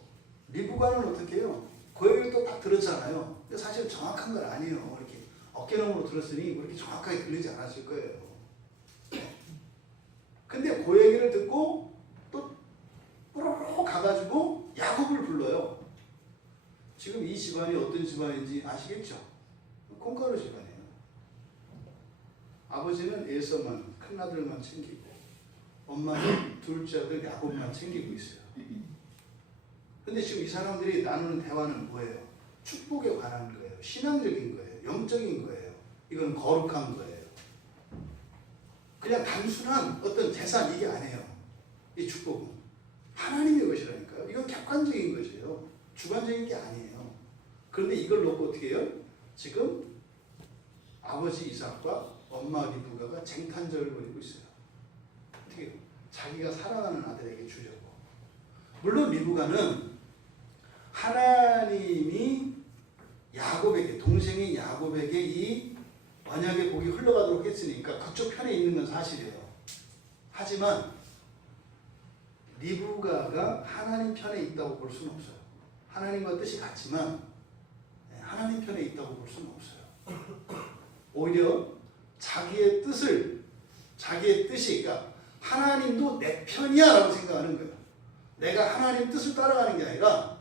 리브가는 어떻게 해요? 그 얘기를 또 딱 들었잖아요. 근데 사실 정확한 건 아니에요. 이렇게 어깨너머로 들었으니 그렇게 정확하게 들리지 않았을 거예요. 근데 그 얘기를 듣고 또 뽀로로 가가지고 야곱을 불러요. 지금 이 집안이 어떤 집안인지 아시겠죠? 콩가루 집안이에요. 아버지는 에서만 큰 아들만 챙기고 엄마는 둘째 아들 야곱만 챙기고 있어요. 근데 지금 이 사람들이 나누는 대화는 뭐예요? 축복에 관한 거예요. 신앙적인 거예요. 영적인 거예요. 이건 거룩한 거예요. 그냥 단순한 어떤 재산 이게 아니에요. 이 축복은 하나님의 것이라니까요. 이건 객관적인 것이에요. 주관적인 게 아니에요. 그런데 이걸 놓고 어떻게 해요? 지금 아버지 이삭과 엄마 리브가가 쟁탈전을 벌이고 있어요. 어떻게 해요? 자기가 사랑하는 아들에게 주려고. 물론 리브가는 하나님이 야곱에게, 동생인 야곱에게 이 언약의 복이 흘러가도록 했으니까 그쪽 편에 있는 건 사실이에요. 하지만 리브가가 하나님 편에 있다고 볼 수는 없어요. 하나님과 뜻이 같지만 하나님 편에 있다고 볼 수는 없어요. 오히려 자기의 뜻이, 그러니까 하나님도 내 편이야 라고 생각하는 거예요. 내가 하나님 뜻을 따라가는 게 아니라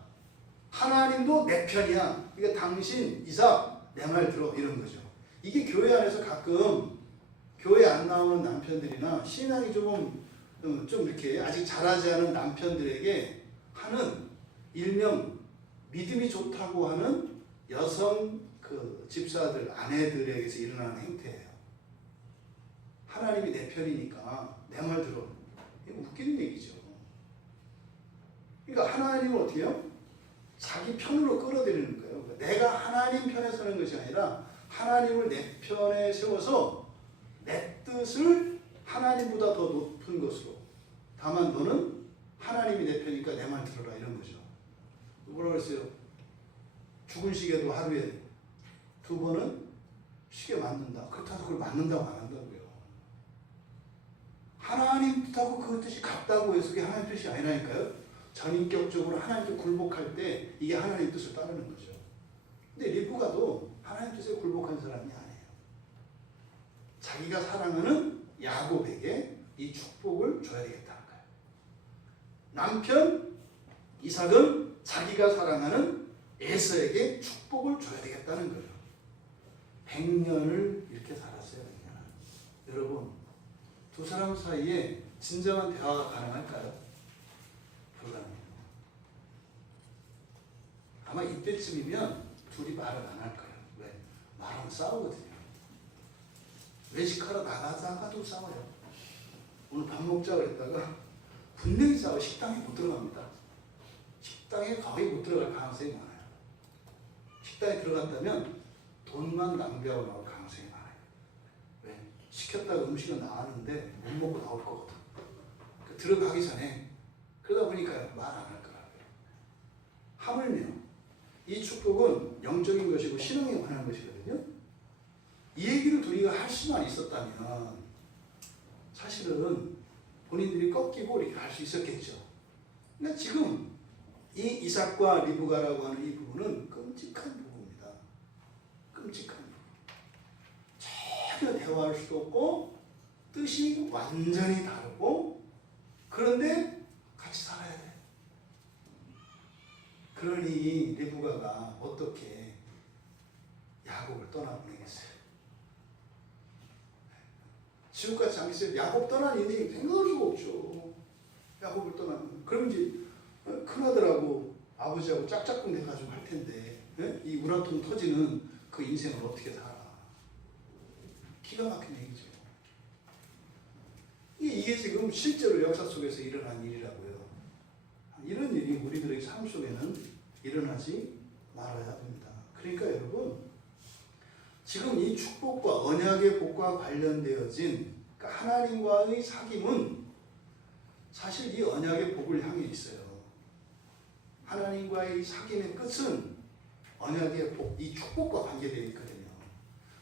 하나님도 내 편이야. 그러니까 당신 이삭 내 말 들어 이런 거죠. 이게 교회 안에서 가끔 교회 안 나오는 남편들이나 신앙이 좀 이렇게 아직 자라지 않은 남편들에게 하는 일명 믿음이 좋다고 하는 여성 그 집사들, 아내들에게서 일어나는 행태예요. 하나님이 내 편이니까 내 말 들어. 이거 웃기는 얘기죠. 그러니까 하나님은 어떻게 해요? 자기 편으로 끌어들이는 거예요. 내가 하나님 편에 서는 것이 아니라 하나님을 내 편에 세워서 내 뜻을 하나님보다 더 높은 것으로. 다만 너는 하나님이 내 편이니까 내 말 들어라 이런 거죠. 뭐라고 그랬어요? 죽은 시계도 하루에 2번은 시계 맞는다. 그렇다고 그걸 맞는다고 안 한다고요. 하나님 뜻하고 그 뜻이 같다고 해서 그게 하나님 뜻이 아니라니까요. 전인격적으로 하나님께 굴복할 때 이게 하나님 뜻을 따르는 거죠. 근데 리브가도 하나님 뜻에 굴복한 사람이 아니에요. 자기가 사랑하는 야곱에게 이 축복을 줘야 되겠다는 거예요. 남편 이삭은 자기가 사랑하는 에서에게 축복을 줘야 되겠다는 거예요. 100년을 이렇게 살았어요. 100년. 여러분, 두 사람 사이에 진정한 대화가 가능할까요? 불가능해요. 아마 이때쯤이면 둘이 말을 안 할 거예요. 왜? 말하면 싸우거든요. 외식하러 나가다가도 싸워요. 오늘 밥 먹자고 했다가 분명히 싸워. 식당에 못 들어갑니다. 식당에 거의 못 들어갈 가능성이 많아요. 식당에 들어갔다면 돈만 낭비하고 나올 가능성이 많아요. 왜? 시켰다가 음식은 나왔는데 못 먹고 나올 거거든. 들어가기 전에 그러다 보니까요, 말 안 할 거라고요. 하물며 이 축복은 영적인 것이고 신앙에 관한 것이거든요. 이 얘기를 둘이가 할 수만 있었다면 사실은 본인들이 꺾이고 이렇게 할 수 있었겠죠. 근데 지금 이 이삭과 리브가라고 하는 이 부분은 끔찍한 부분입니다. 끔찍한 부분. 전혀 대화할 수도 없고 뜻이 완전히 다르고 그런데 같이 살아야 돼. 그러니 리브가가 어떻게 야곱을 떠나보내겠어요? 지금까지 않겠어요? 야곱 떠난 인생이 생각할 수가 없죠. 야곱을 떠나면. 그럼 이제 큰아들하고 아버지하고 짝짝꿍 돼가지고 할 텐데 이 우라통 터지는 그 인생을 어떻게 살아? 기가 막힌 얘기죠. 이게 지금 실제로 역사 속에서 일어난 일이라고요. 이런 일이 우리들의 삶 속에는 일어나지 말아야 됩니다. 그러니까 여러분, 지금 이 축복과 언약의 복과 관련되어진 그러니까 하나님과의 사귐은 사실 이 언약의 복을 향해 있어요. 하나님과의 사귐의 끝은 언약의 복, 이 축복과 관계되어 있거든요.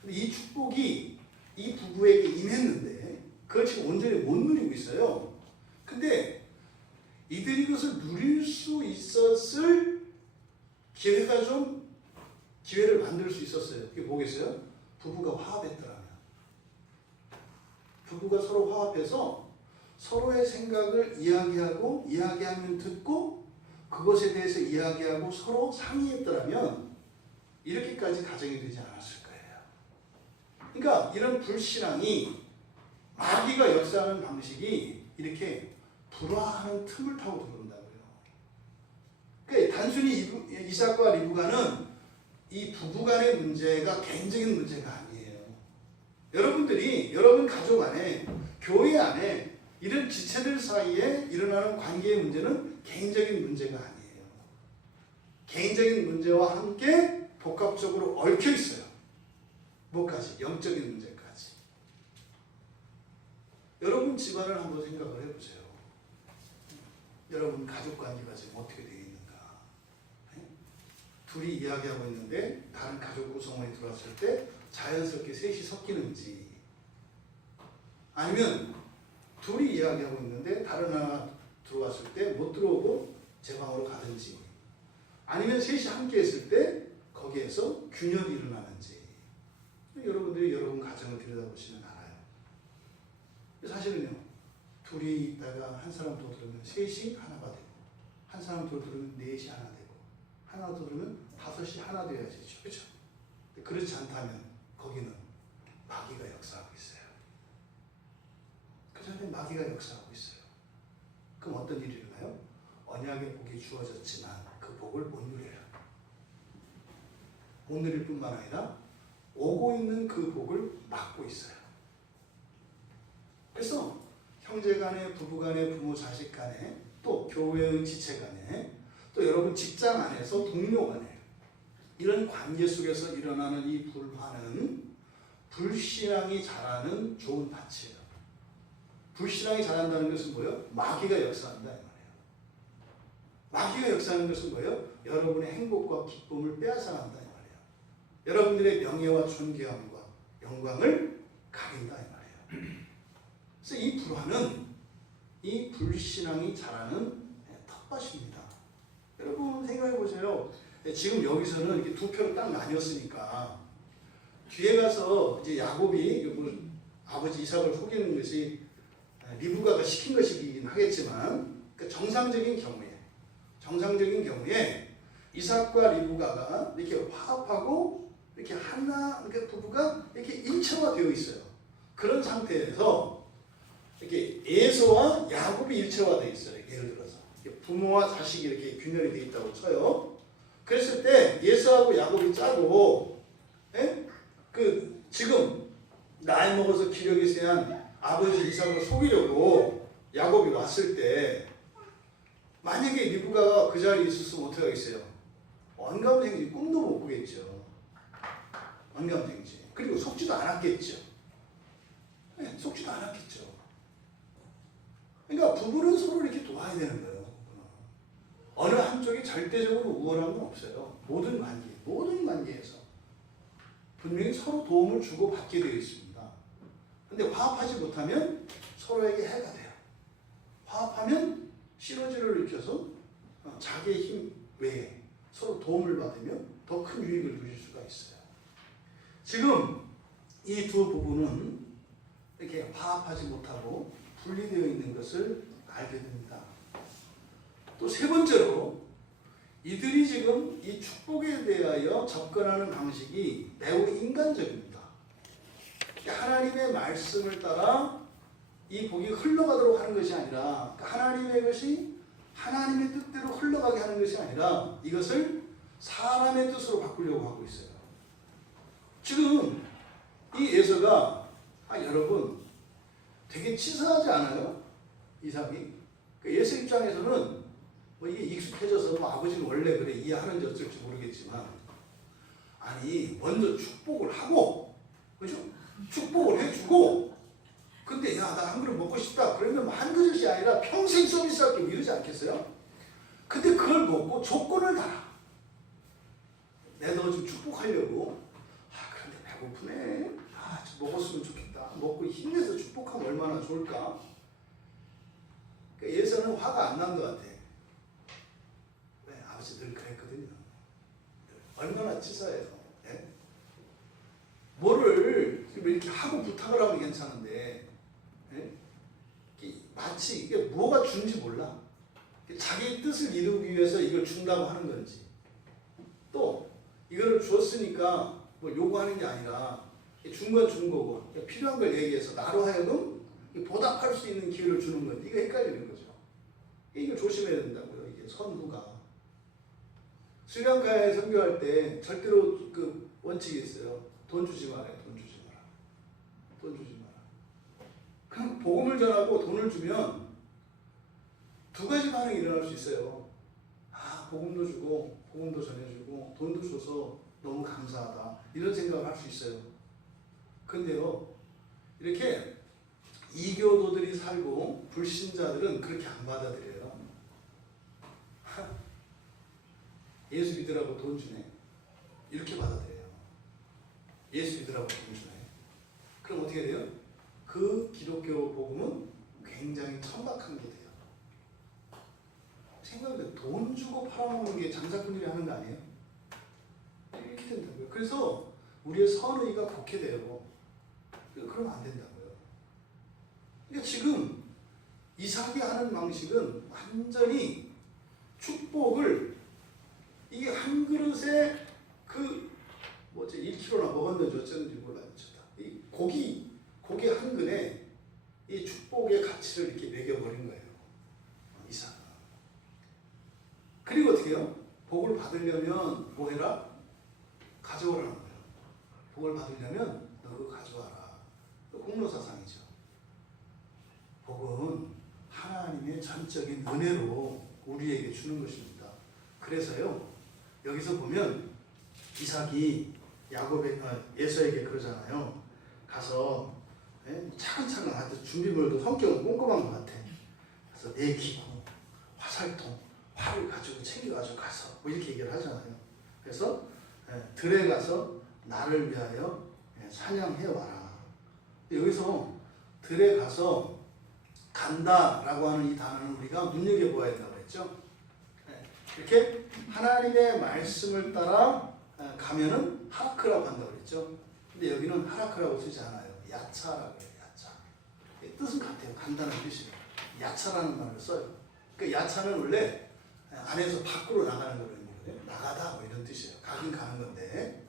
근데 이 축복이 이 부부에게 임했는데 그걸 지금 온전히 못 누리고 있어요. 근데 이들이 이것을 누릴 수 있었을 기회를 만들 수 있었어요. 그게 뭐겠어요? 부부가 화합했더라면. 부부가 서로 화합해서 서로의 생각을 이야기하면 듣고 그것에 대해서 이야기하고 서로 상의했더라면 이렇게까지 가정이 되지 않았을 거예요. 그러니까 이런 불신앙이 마귀가 역사하는 방식이 이렇게 불화하는 틈을 타고 들어온다고요. 그러니까 단순히 이삭과 리브가는 이 부부간의 문제가 개인적인 문제가 아니에요. 여러분들이 여러분 가족 안에 교회 안에 이런 지체들 사이에 일어나는 관계의 문제는 개인적인 문제가 아니에요. 개인적인 문제와 함께 복합적으로 얽혀 있어요. 뭐까지? 영적인 문제까지. 여러분 집안을 한번 생각을 해보세요. 여러분 가족 관계가 지금 어떻게 되어 있는가? 둘이 이야기하고 있는데 다른 가족 구성원이 들어왔을 때 자연스럽게 셋이 섞이는지, 아니면 둘이 이야기하고 있는데 다른 하나 들어왔을 때 못 들어오고 제 방으로 가든지, 아니면 셋이 함께 했을 때 거기에서 균열이 일어나는지, 여러분들이 여러분 가정을 들여다보시면 알아요. 사실은요, 둘이 있다가 한 사람 더 들으면 셋이 하나가 되고, 한 사람 더 들으면 넷이 하나 되고, 하나 더 들으면 다섯이 하나 되어야지. 그렇죠? 그렇지 않다면 거기는 마귀가 역사하고 있어요. 그 전에 마귀가 역사하고 있어요. 그럼 어떤 일이 일어나요? 언약의 복이 주어졌지만 그 복을 못 누려요. 못 누릴 뿐만 아니라 오고 있는 그 복을 막고 있어요. 그래서 형제 간에, 부부 간에, 부모 자식 간에, 또 교회의 지체 간에, 또 여러분 직장 안에서 동료 간에, 이런 관계 속에서 일어나는 이 불화는 불신앙이 자라는 좋은 밭이에요. 불신앙이 자란다는 것은 뭐예요? 마귀가 역사한다 이 말이에요. 마귀가 역사하는 것은 뭐예요? 여러분의 행복과 기쁨을 빼앗아간다 이 말이에요. 여러분들의 명예와 존귀함과 영광을 가린다 이 말이에요. 그래서 이 불화는 이 불신앙이 자라는 텃밭입니다. 여러분 생각해 보세요. 지금 여기서는 이렇게 두 표로 딱 나뉘었으니까 뒤에 가서 이제 야곱이 아버지 이삭을 속이는 것이 리브가가 시킨 것이긴 하겠지만, 정상적인 경우에 이삭과 리브가가 이렇게 화합하고 이렇게 하나, 그러니까 부부가 이렇게 일체화되어 있어요. 그런 상태에서 이렇게 에서와 야곱이 일체화되어 있어요. 예를 들어서 부모와 자식이 이렇게 균열이 되어 있다고 쳐요. 그랬을 때 에서하고 야곱이 짜고, 지금 나이 먹어서 기력이 세한 아버지 이삭을 속이려고 야곱이 왔을 때, 만약에 리브가가 그 자리에 있었으면 어떻게 하겠어요? 언감생지, 꿈도 못 꾸겠죠. 언감생지. 그리고 속지도 않았겠죠. 속지도 않았겠죠. 그러니까 부부는 서로 이렇게 도와야 되는 거예요. 어느 한쪽이 절대적으로 우월한 건 없어요. 모든 관계에서 분명히 서로 도움을 주고 받게 되어 있습니다. 근데 화합하지 못하면 서로에게 해가 돼요. 화합하면 시너지를 일으켜서 자기의 힘 외에 서로 도움을 받으면 더 큰 유익을 누릴 수가 있어요. 지금 이 두 부부는 이렇게 화합하지 못하고 분리되어 있는 것을 알게 됩니다. 또 세 번째로, 이들이 지금 이 축복에 대하여 접근하는 방식이 매우 인간적입니다. 하나님의 말씀을 따라 이 복이 흘러가도록 하는 것이 아니라, 하나님의 것이 하나님의 뜻대로 흘러가게 하는 것이 아니라 이것을 사람의 뜻으로 바꾸려고 하고 있어요. 지금 이 에서가 여러분 되게 치사하지 않아요? 이삭이. 에서 입장에서는 이게 익숙해져서 아버지는 원래 그래 이해하는지 어쩔지 모르겠지만, 아니 먼저 축복을 하고, 그죠? 축복을 해주고, 근데 야 나 한 그릇 먹고 싶다 그러면 한 그릇이 아니라 평생 서비스할게 이러지 않겠어요? 근데 그걸 먹고 조건을 달아. 내가 너 좀 축복하려고. 그런데 배고프네. 좀 먹었으면 좋겠다. 먹고 힘내서 축복하면 얼마나 좋을까? 예서는 화가 안 난 것 같아. 왜? 아버지 늘 그랬거든요. 얼마나 치사해요. 예? 뭐를 이렇게 하고 부탁을 하면 괜찮은데, 예? 마치 이게 뭐가 준지 몰라. 자기 뜻을 이루기 위해서 이걸 준다고 하는 건지, 또 이거를 주었으니까 뭐 요구하는 게 아니라 준 건 준 거고 필요한 걸 얘기해서 나로 하여금 보답할 수 있는 기회를 주는 건데 이거 헷갈리는 거죠. 이거 조심해야 된다고요. 이게 선후가. 스리랑카에 선교할 때 절대로 그 원칙이 있어요. 돈 주지 말아요. 돈 주지 마라. 돈 주지 마라. 그냥 복음을 전하고 돈을 주면 두 가지 반응이 일어날 수 있어요. 아, 복음도 주고 복음도 전해주고 돈도 줘서 너무 감사하다. 이런 생각을 할 수 있어요. 근데요, 이렇게 이교도들이 살고 불신자들은 그렇게 안 받아들여요. 예수 믿으라고 돈 주네. 이렇게 받아들여요. 예수 믿으라고 돈 주네. 그럼 어떻게 돼요? 그 기독교 복음은 굉장히 천박한 게 돼요. 생각해보세요. 돈 주고 팔아먹는 게 장사꾼들이 하는 거 아니에요? 이렇게 된다고요. 그래서 우리의 선의가 곡해돼요. 그러면 안 된다고요. 그러니까 지금 이삭이 하는 방식은 완전히 축복을 이게 한 그릇에 그 뭐지 1kg나 먹었는지 어쩌는지 몰라요. 이 고기 한 근에 이 축복의 가치를 이렇게 매겨버린 거예요. 이삭은. 그리고 어떻게 해요? 복을 받으려면 뭐 해라? 가져오라는 거예요. 복을 받으려면 너 그거 가져와라. 공로사상이죠. 복은 하나님의 전적인 은혜로 우리에게 주는 것입니다. 그래서요, 여기서 보면 이삭이 에서에게 그러잖아요. 가서 차근차근 하여튼 준비물도 성격은 꼼꼼한 것 같아. 그래서 내 기구, 화살통, 활을 가지고 챙겨가지고 가서 뭐 이렇게 얘기를 하잖아요. 그래서 들에 가서 나를 위하여 사냥해 와라. 여기서 들에 가서 간다라고 하는 이 단어는 우리가 눈여겨보아야 된다고 했죠. 이렇게 하나님의 말씀을 따라 가면은 하라크라고 한다고 그랬죠. 근데 여기는 하라크라고 쓰지 않아요. 야차라고 해요. 야차. 뜻은 같아요. 간다는 뜻이에요. 야차라는 말을 써요. 그러니까 야차는 원래 안에서 밖으로 나가는 거거든요. 나가다 뭐 이런 뜻이에요. 가긴 가는 건데.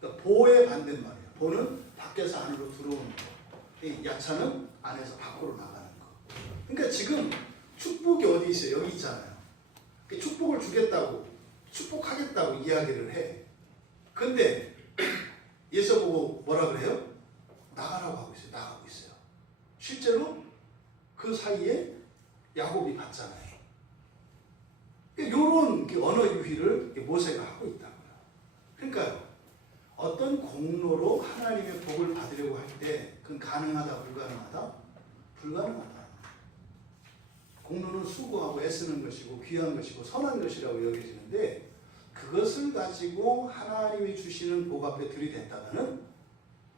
그러니까 보의 반대말이에요. 보는 밖에서 안으로 들어오는 거. 이 야차는 안에서 밖으로 나가는 거. 그러니까 지금 축복이 어디 있어요? 여기 있잖아요. 축복을 주겠다고, 축복하겠다고 이야기를 해. 근데 예수 보고 뭐라 그래요? 나가라고 하고 있어요. 나가고 있어요. 실제로 그 사이에 야곱이 받잖아요. 이런 언어 유희를 모세가 하고 있다고요. 그러니까요, 어떤 공로로 하나님의 복을 받으려고 할 때 그건 가능하다, 불가능하다? 불가능하다. 공로는 수고하고 애쓰는 것이고 귀한 것이고 선한 것이라고 여겨지는데 그것을 가지고 하나님이 주시는 복 앞에 들이댔다가는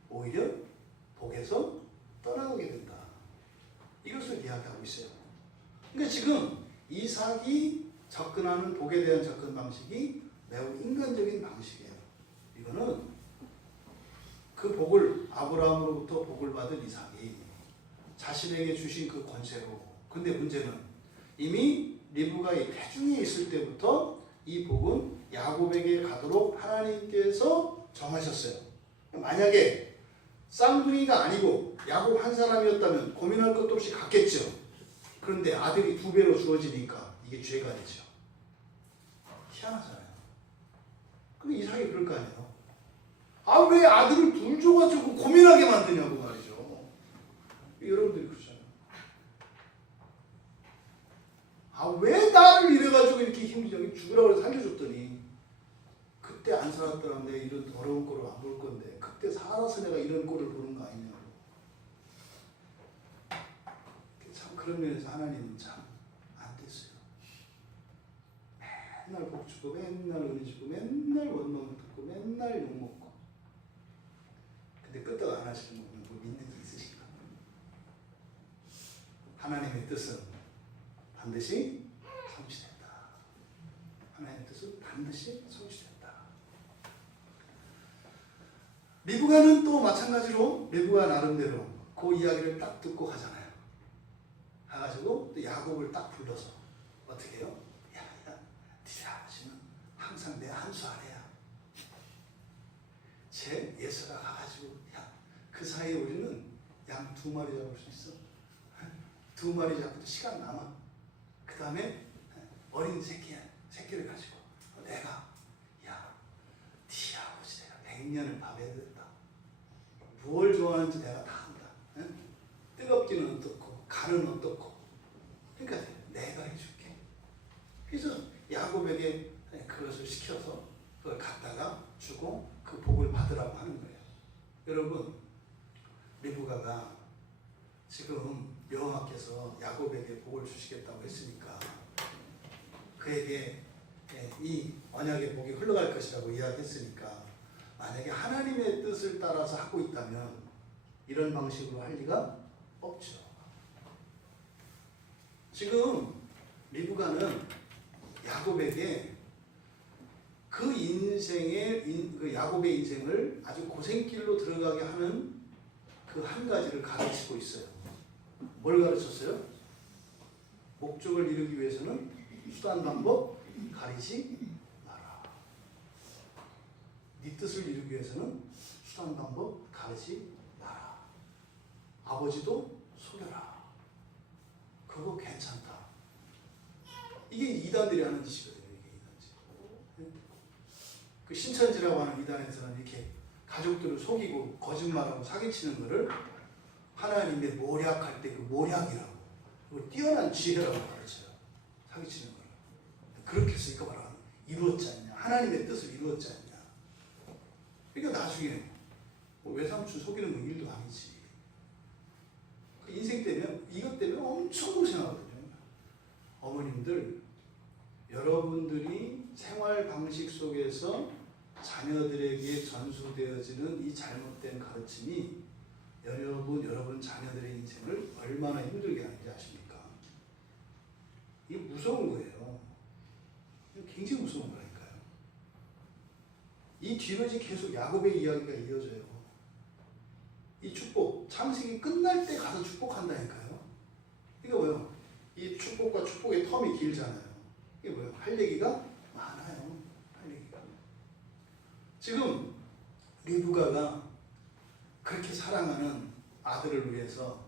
오히려 복에서 떠나가게 된다. 이것을 이야기하고 있어요. 그러니까 지금 이삭이 접근하는 복에 대한 접근 방식이 매우 인간적인 방식이에요. 이거는 그 복을 아브라함으로부터 복을 받은 이삭이 자신에게 주신 그 권세로. 근데 문제는 이미 리브가의 태중에 있을 때부터 이 복은 야곱에게 가도록 하나님께서 정하셨어요. 만약에 쌍둥이가 아니고 야곱 한 사람이었다면 고민할 것도 없이 갔겠죠. 그런데 아들이 2배로 주어지니까 이게 죄가 되죠. 희한하잖아요. 근데 이삭이 그럴 거 아니에요. 아, 왜 아들을 둘 줘가지고 고민하게 만드냐고 말이죠. 여러분들이 그러잖아요. 아, 왜 나를 이래가지고 이렇게 힘들게 죽으라고 해서 살려줬더니 그때 안 살았더라면 내가 이런 더러운 꼴을 안 볼 건데 그때 살아서 내가 이런 꼴을 보는 거 아니냐고. 참 그런 면에서 하나님은 참 안 됐어요. 맨날 복 주고 맨날 은혜 주고 맨날 원망 듣고 맨날 욕먹고. 근데 끄떡 안 하시는 분은 뭐 믿는 게 있으신가? 하나님의 뜻은 반드시 성취된다. 하나님의 뜻은 반드시 성취된다. 리브가는 또 마찬가지로 리브가 나름대로 그 이야기를 딱 듣고 가잖아요. 가가지고 또 야곱을 딱 불러서 어떻게 해요? 야, 네 아버지는 항상 내 한 수 아래야. 제 예서가 가가지고 야, 그 사이에 우리는 양 2마리 잡을 수 있어. 2마리 잡고도 시간 남아. 그 다음에 어린 새끼를 가지고 내가 야, 네 아버지 내가 100년을 밥해야 된다. 뭘 좋아하는지 내가 다 안다. 뜨겁기는 어떻고 간은 어떻고. 그러니까 내가 해줄게. 그래서 야곱에게 그것을 시켜서 그걸 갖다가 주고 그 복을 받으라고 하는 거예요. 여러분, 리브가가 지금 여호와께서 야곱에게 복을 주시겠다고 했으니까 그에게 이 언약의 복이 흘러갈 것이라고 이야기했으니까 만약에 하나님의 뜻을 따라서 하고 있다면 이런 방식으로 할 리가 없죠. 지금 리브가는 야곱에게 그 야곱의 인생을 아주 고생길로 들어가게 하는 그 한 가지를 가르치고 있어요. 뭘 가르쳤어요? 목적을 이루기 위해서는 수단 방법 가리지 마라. 네 뜻을 이루기 위해서는 수단 방법 가리지 마라. 아버지도 속여라. 그거 괜찮다. 이게 이단들이 하는 짓이거든요. 이게 이단지. 그 신천지라고 하는 이단에서는 이렇게 가족들을 속이고 거짓말하고 사기치는 것을 하나님의 모략할 때 그 모략이라고, 그리고 뛰어난 지혜라고 가르쳐요. 사기치는 걸. 그렇게 해서 이거 봐라. 이루었지 않냐. 하나님의 뜻을 이루었지 않냐. 그러니까 나중에 뭐 외삼촌 속이는 건 일도 아니지. 그 인생 때문에 이것 때문에 엄청 고생하거든요. 어머님들, 여러분들이 생활 방식 속에서 자녀들에게 전수되어지는 이 잘못된 가르침이 여러분 자녀들의 인생을 얼마나 힘들게 하는지 아십니까? 이게 무서운 거예요. 굉장히 무서운 거라니까요. 이 뒤로 이제 계속 야곱의 이야기가 이어져요. 이 축복, 창세기 끝날 때 가서 축복한다니까요. 이게 뭐예요? 이 축복과 축복의 텀이 길잖아요. 이게 뭐예요? 할 얘기가 많아요. 할 얘기가. 지금 리브가가 그렇게 사랑하는 아들을 위해서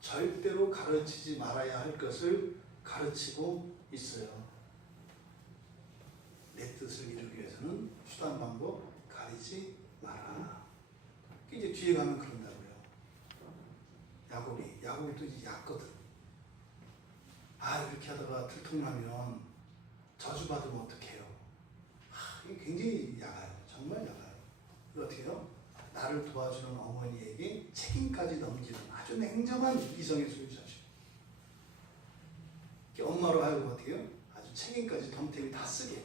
절대로 가르치지 말아야 할 것을 가르치고 있어요. 내 뜻을 이루기 위해서는 수단 방법 가리지 마라. 이제 뒤에 가면 그런다고요. 야곱이 또 이제 얕거든. 이렇게 하다가 들통나면 저주받으면 어떡해요? 이게 굉장히 약아요. 정말 약아요. 어떻게 해요? 나를 도와주는 어머니에게 책임까지 넘기는 아주 냉정한 이성의 소유자죠. 엄마로 하여금 어떻게 해요? 아주 책임까지 덤태기 다 쓰게.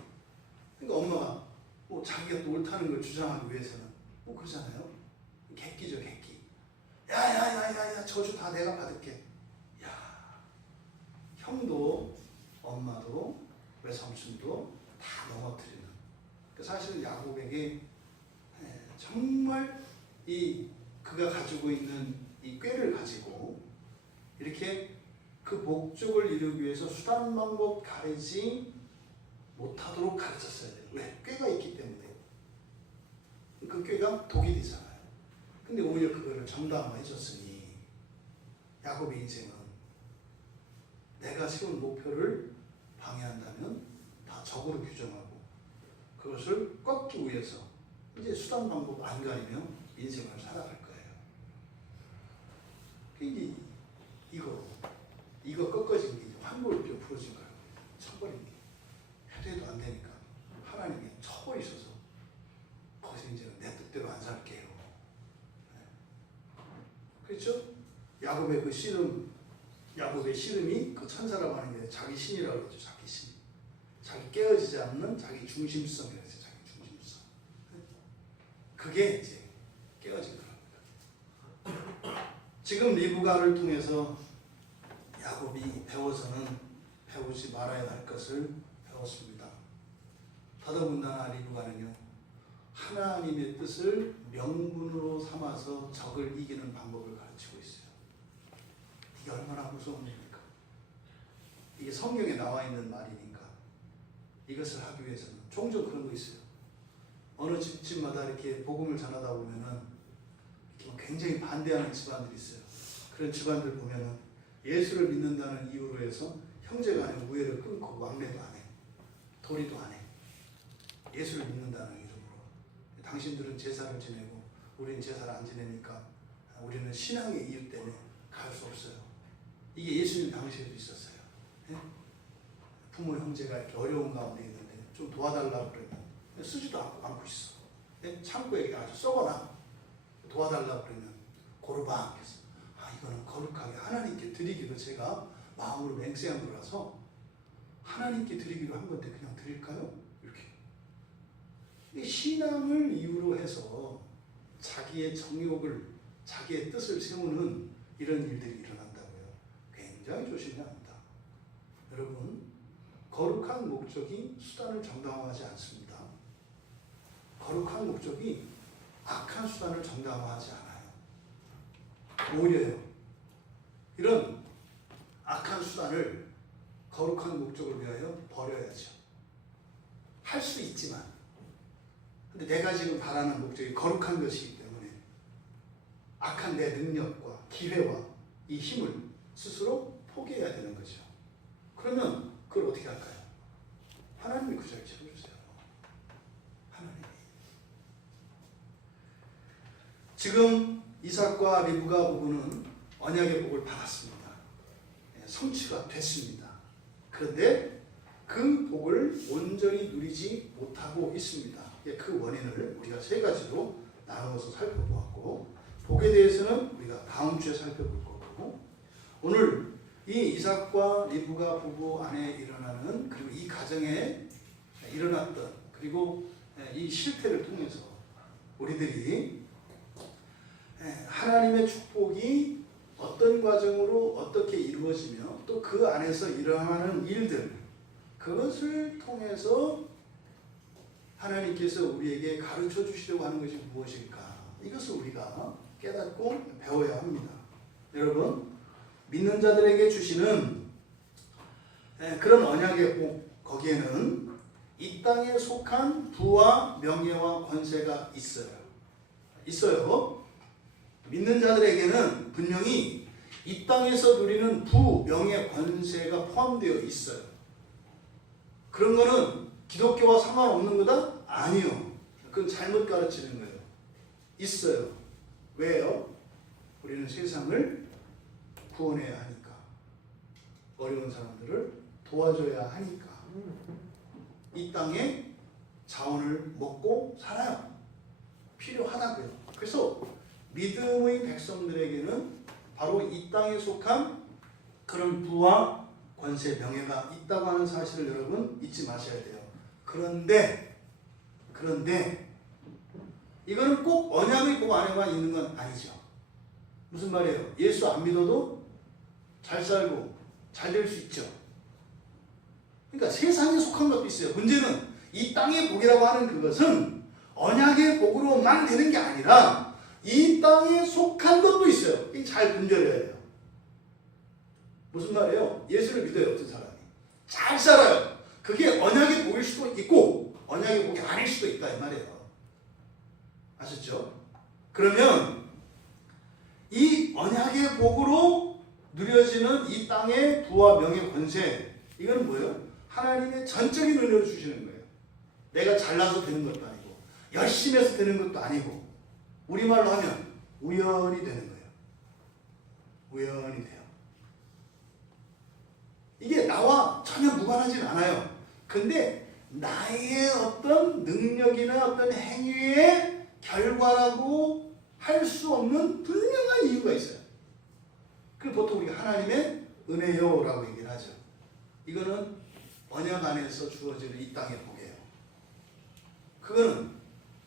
그러니까 엄마가 뭐 자기가 또 옳다는 걸 주장하기 위해서는 뭐 그러잖아요. 객기죠, 객기. 야야야야야, 저주 다 내가 받을게. 야, 형도 엄마도 외삼촌도 다 넘어뜨리는. 사실은 야곱에게 정말 그가 가지고 있는 이 꾀를 가지고 이렇게 그 목적을 이루기 위해서 수단 방법 가리지 못하도록 가르쳤어야 돼요. 왜? 꾀가 있기 때문에. 그 꾀가 독이 되잖아요. 근데 오히려 그거를 정당화해 줬으니 야곱의 인생은 내가 세운 목표를 방해한다면 다 적으로 규정하고 그것을 꺾기 위해서 이제 수단 방법 안 가리며 인생을 살아갈 거예요. 이거 꺾어진 게 환골뼈 부러진 거예요. 쳐버린 게. 해도 안 되니까 하나님이 쳐버리셔서 거기서 이제는 내 뜻대로 안 살게요. 그렇죠? 야곱의 그 씨름, 야곱의 씨름이 그 천사라고 하는 게 자기 신이라고 그러죠. 자기 신. 자기 깨어지지 않는 자기 중심성이라고 해서 자기 중심성. 그게 이제 깨어진 겁니다. 지금 리브가를 통해서 야곱이 배워서는 배우지 말아야 할 것을 배웠습니다. 더더군다나 리브가는요, 하나님의 뜻을 명분으로 삼아서 적을 이기는 방법을 가르치고 있어요. 이게 얼마나 무서운 일입니까? 이게 성경에 나와 있는 말이니까 이것을 하기 위해서는 종종 그런 거 있어요. 어느 집마다 이렇게 복음을 전하다 보면은 이렇게 굉장히 반대하는 집안들이 있어요. 그런 집안들 보면은 예수를 믿는다는 이유로 해서 형제간의 우애를 끊고 왕래도 안 해. 도리도 안 해. 예수를 믿는다는 이름으로. 당신들은 제사를 지내고 우리는 제사를 안 지내니까 우리는 신앙의 이유 때문에 갈 수 없어요. 이게 예수님 당시에도 있었어요. 예? 부모 형제가 이렇게 어려운 가운데 있는데 좀 도와달라고 그러면 쓰지도 않고 있어. 예? 창고에 아주 썩어나 도와달라고 그러면 고르박해서 이거는 거룩하게 하나님께 드리기로 제가 마음으로 맹세한 거라서 하나님께 드리기로 한 건데 그냥 드릴까요? 이렇게. 신앙을 이유로 해서 자기의 정욕을, 자기의 뜻을 세우는 이런 일들이 일어난다고요. 굉장히 조심해야 합니다. 여러분, 거룩한 목적이 수단을 정당화하지 않습니다. 거룩한 목적이 악한 수단을 정당화하지 않아요. 오히려요. 이런 악한 수단을 거룩한 목적을 위하여 버려야죠. 할 수 있지만, 근데 내가 지금 바라는 목적이 거룩한 것이기 때문에 악한 내 능력과 기회와 이 힘을 스스로 포기해야 되는 거죠. 그러면 그걸 어떻게 할까요? 하나님이 그 자리를 채워주세요. 하나님이. 지금 이삭과 리브가 부부는 언약의 복을 받았습니다. 성취가 됐습니다. 그런데 그 복을 온전히 누리지 못하고 있습니다. 그 원인을 우리가 세 가지로 나누어서 살펴보았고, 복에 대해서는 우리가 다음 주에 살펴볼 거고, 오늘 이 이삭과 리브가 부부 안에 일어나는, 그리고 이 가정에 일어났던, 그리고 이 실태를 통해서 우리들이 하나님의 축복이 어떤 과정으로 어떻게 이루어지며 또 그 안에서 일어나는 일들, 그것을 통해서 하나님께서 우리에게 가르쳐 주시려고 하는 것이 무엇일까? 이것을 우리가 깨닫고 배워야 합니다. 여러분, 믿는 자들에게 주시는 그런 언약의 복, 거기에는 이 땅에 속한 부와 명예와 권세가 있어요. 믿는 자들에게는 분명히 이 땅에서 누리는 부, 명예, 권세가 포함되어 있어요. 그런 거는 기독교와 상관없는 거다? 아니요. 그건 잘못 가르치는 거예요. 있어요. 왜요? 우리는 세상을 구원해야 하니까. 어려운 사람들을 도와줘야 하니까. 이 땅에 자원을 먹고 살아요. 필요하다고요. 그래서 믿음의 백성들에게는 바로 이 땅에 속한 그런 부와 권세, 명예가 있다고 하는 사실을 여러분 잊지 마셔야 돼요. 그런데 이거는 꼭 언약의 복 안에만 있는 건 아니죠. 무슨 말이에요? 예수 안 믿어도 잘 살고 잘 될 수 있죠. 그러니까 세상에 속한 것도 있어요. 문제는 이 땅의 복이라고 하는 그것은 언약의 복으로만 되는 게 아니라 이 땅에 속한 것도 있어요. 이게 잘 분별해야 돼요. 무슨 말이에요? 예수를 믿어요. 어떤 사람이 잘 살아요. 그게 언약의 복일 수도 있고 언약의 복이 아닐 수도 있다 이 말이에요. 아셨죠? 그러면 이 언약의 복으로 누려지는 이 땅의 부와 명예, 권세, 이건 뭐예요? 하나님의 전적인 은혜를 주시는 거예요. 내가 잘나서 되는 것도 아니고 열심히 해서 되는 것도 아니고 우리말로 하면 우연히 되는 거예요. 우연히 돼요. 이게 나와 전혀 무관하진 않아요. 근데 나의 어떤 능력이나 어떤 행위의 결과라고 할 수 없는 분명한 이유가 있어요. 그 보통 우리가 하나님의 은혜요라고 얘기를 하죠. 이거는 언약 안에서 주어지는 이 땅의 복이에요. 그거는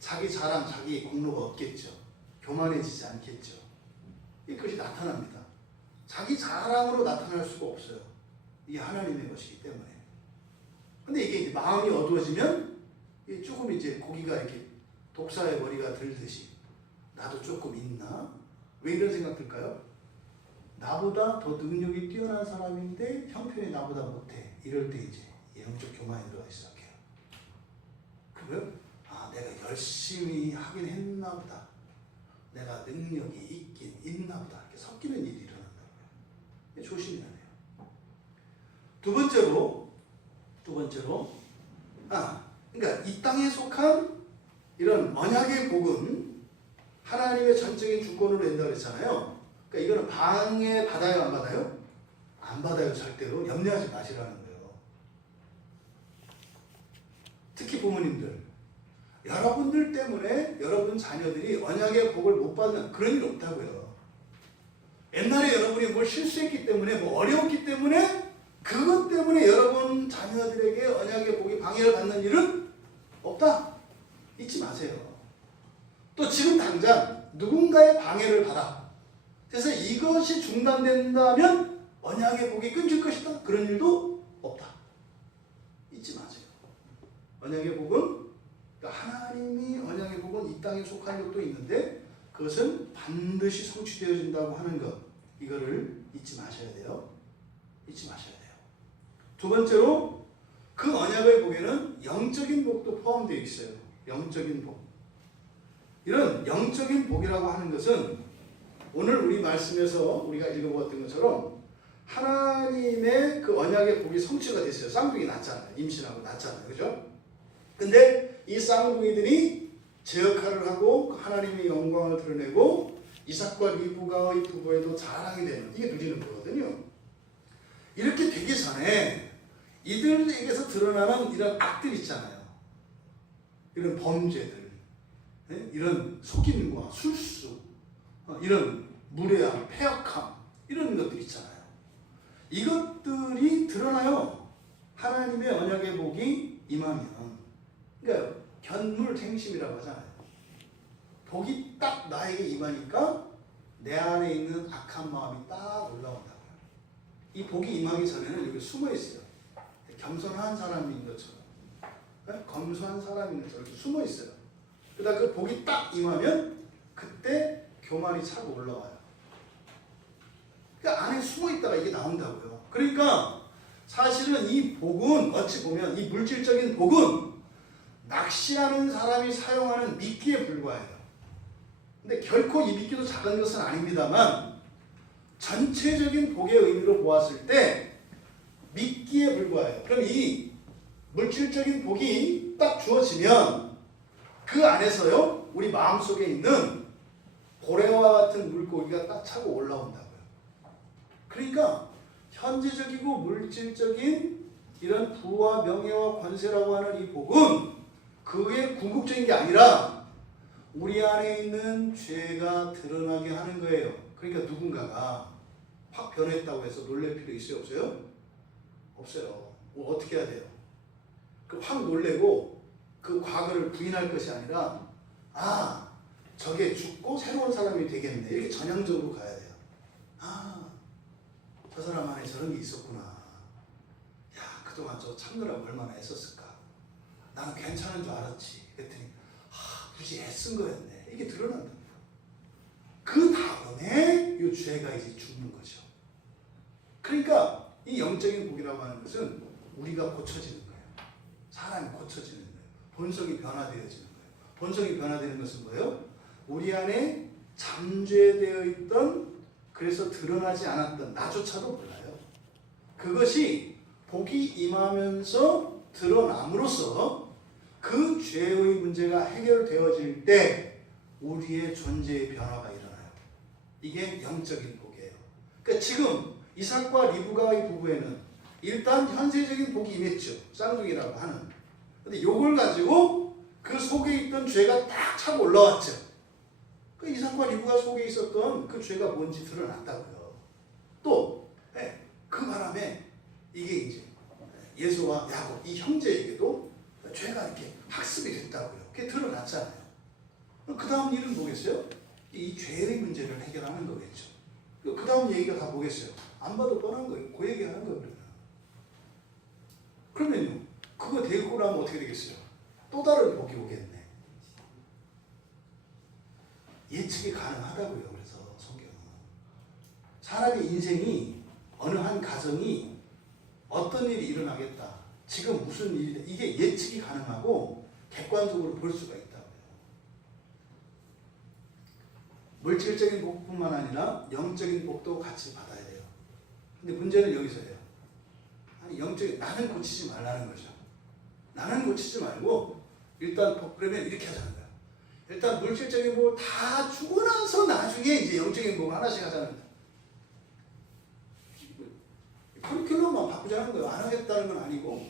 자기 자랑, 자기 공로가 없겠죠. 교만해지지 않겠죠. 그것이 나타납니다. 자기 자랑으로 나타날 수가 없어요. 이게 하나님의 것이기 때문에. 근데 이게 이제 마음이 어두워지면 조금 이제 고기가 이렇게 독사의 머리가 들듯이 나도 조금 있나? 왜 이런 생각 들까요? 나보다 더 능력이 뛰어난 사람인데 형편이 나보다 못해. 이럴 때 이제 영적 교만이 들어가 시작해요. 그러면 내가 열심히 하긴 했나 보다. 내가 능력이 있긴 있나 보다 이렇게 섞이는 일이 일어난다고요. 조심해야 돼요. 두 번째로 그러니까 이 땅에 속한 이런 언약의 복은 하나님의 전적인 주권으로 된다고 했잖아요. 그러니까 이거는 방해받아요, 안 받아요? 안 받아요. 절대로 염려하지 마시라는 거예요. 특히 부모님들, 여러분들 때문에 여러분 자녀들이 언약의 복을 못 받는 그런 일 없다고요. 옛날에 여러분이 뭘 실수했기 때문에 뭐 어려웠기 때문에 그것 때문에 여러분 자녀들에게 언약의 복이 방해를 받는 일은 없다. 잊지 마세요. 또 지금 당장 누군가의 방해를 받아. 그래서 이것이 중단된다면 언약의 복이 끊길 것이다. 그런 일도 없다. 잊지 마세요. 언약의 복은 하나님이 언약의 복은 이 땅에 속한 것도 있는데 그것은 반드시 성취되어진다고 하는 것. 이거를 잊지 마셔야 돼요. 잊지 마셔야 돼요. 두 번째로 그 언약의 복에는 영적인 복도 포함되어 있어요. 영적인 복. 이런 영적인 복이라고 하는 것은 오늘 우리 말씀에서 우리가 읽어보았던 것처럼 하나님의 그 언약의 복이 성취가 됐어요. 쌍둥이 낳잖아요. 임신하고 낳잖아요. 그죠? 근데 이 쌍둥이들이 제 역할을 하고 하나님의 영광을 드러내고 이삭과 리브가의 부부에도 자랑이 되는 이게 누리는 거거든요. 이렇게 되기 전에 이들에게서 드러나는 이런 악들 있잖아요. 이런 범죄들, 이런 속임과 술수, 이런 무례함, 패역함 이런 것들 있잖아요. 이것들이 드러나요. 하나님의 언약의 복이 임하면. 그러니까 견물탱심이라고 하잖아요. 복이 딱 나에게 임하니까 내 안에 있는 악한 마음이 딱 올라온다고요. 이 복이 임하기 전에는 여기 숨어 있어요. 겸손한 사람인 것처럼, 검소한 사람인 것처럼 이렇게 숨어 있어요. 그러다 그 복이 딱 임하면 그때 교만이 차고 올라와요. 그러니까 안에 숨어 있다가 이게 나온다고요. 그러니까 사실은 이 복은 어찌 보면 이 물질적인 복은 낚시하는 사람이 사용하는 미끼에 불과해요. 근데 결코 이 미끼도 작은 것은 아닙니다만 전체적인 복의 의미로 보았을 때 미끼에 불과해요. 그럼 이 물질적인 복이 딱 주어지면 그 안에서요 우리 마음속에 있는 고래와 같은 물고기가 딱 차고 올라온다고요. 그러니까 현재적이고 물질적인 이런 부와 명예와 권세라고 하는 이 복은 그게 궁극적인 게 아니라 우리 안에 있는 죄가 드러나게 하는 거예요. 그러니까 누군가가 확 변했다고 해서 놀랄 필요 있어요? 없어요? 없어요. 뭐 어떻게 해야 돼요? 확 놀래고 그 과거를 부인할 것이 아니라 저게 죽고 새로운 사람이 되겠네. 이렇게 전향적으로 가야 돼요. 저 사람 안에 저런 게 있었구나. 야, 그동안 저 참느라고 얼마나 애썼을까. 나는 괜찮은 줄 알았지. 그랬더니 굳이 애쓴 거였네. 이게 드러난답니다. 그 다음에 이 죄가 이제 죽는 거죠. 그러니까 이 영적인 복이라고 하는 것은 우리가 고쳐지는 거예요. 사람이 고쳐지는 거예요. 본성이 변화되어지는 거예요. 본성이 변화되는 것은 뭐예요? 우리 안에 잠재되어 있던 그래서 드러나지 않았던 나조차도 몰라요. 그것이 복이 임하면서 드러남으로써 그 죄의 문제가 해결되어질 때 우리의 존재의 변화가 일어나요. 이게 영적인 복이에요. 그러니까 지금 이삭과 리브가의 부부에는 일단 현세적인 복이 임했죠. 쌍둥이라고 하는. 근데 요걸 가지고 그 속에 있던 죄가 딱 차고 올라왔죠. 그 이삭과 리브가 속에 있었던 그 죄가 뭔지 드러났다고요. 또 그 바람에 이게 이제 예수와 야곱 이 형제에게도 죄가 이렇게 학습이 됐다고요. 그게 드러났잖아요. 그 다음 일은 뭐겠어요? 이 죄의 문제를 해결하는 거겠죠. 그 다음 얘기가 다 뭐겠어요? 안 봐도 뻔한 거예요. 그 얘기하는 거예요. 그러면요. 그거 되고 나면 어떻게 되겠어요? 또 다른 복이 오겠네. 예측이 가능하다고요. 그래서 성경은. 사람의 인생이 어느 한 가정이 어떤 일이 일어나겠다. 지금 무슨 일이 이게 예측이 가능하고 객관적으로 볼 수가 있다고요. 물질적인 복뿐만 아니라 영적인 복도 같이 받아야 돼요. 근데 문제는 여기서예요. 아니, 영적인 나는 고치지 말라는 거죠. 나는 고치지 말고 일단 복 그러면 이렇게 하자는 거예요. 일단 물질적인 복을 다 주고 나서 나중에 이제 영적인 복을 하나씩 하자는 거예요. 커리큘럼만 바꾸자는 거예요. 안 하겠다는 건 아니고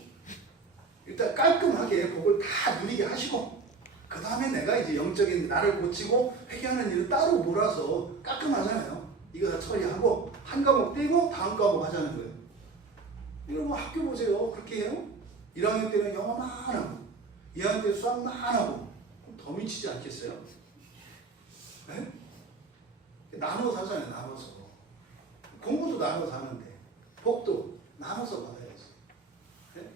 일단 깔끔하게 복을 다 누리게 하시고 그 다음에 내가 이제 영적인 나를 고치고 회개하는 일을 따로 몰아서 깔끔하잖아요. 이거 다 처리하고 한 과목 떼고 다음 과목 하자는 거예요. 여러분 학교 보세요. 그렇게 해요? 1학년 때는 영어만 하고 2학년 때 수학만 하고 더 미치지 않겠어요? 네? 나눠서 하잖아요. 나눠서 공부도 나눠서 하는데 복도 나눠서 받아야지. 네?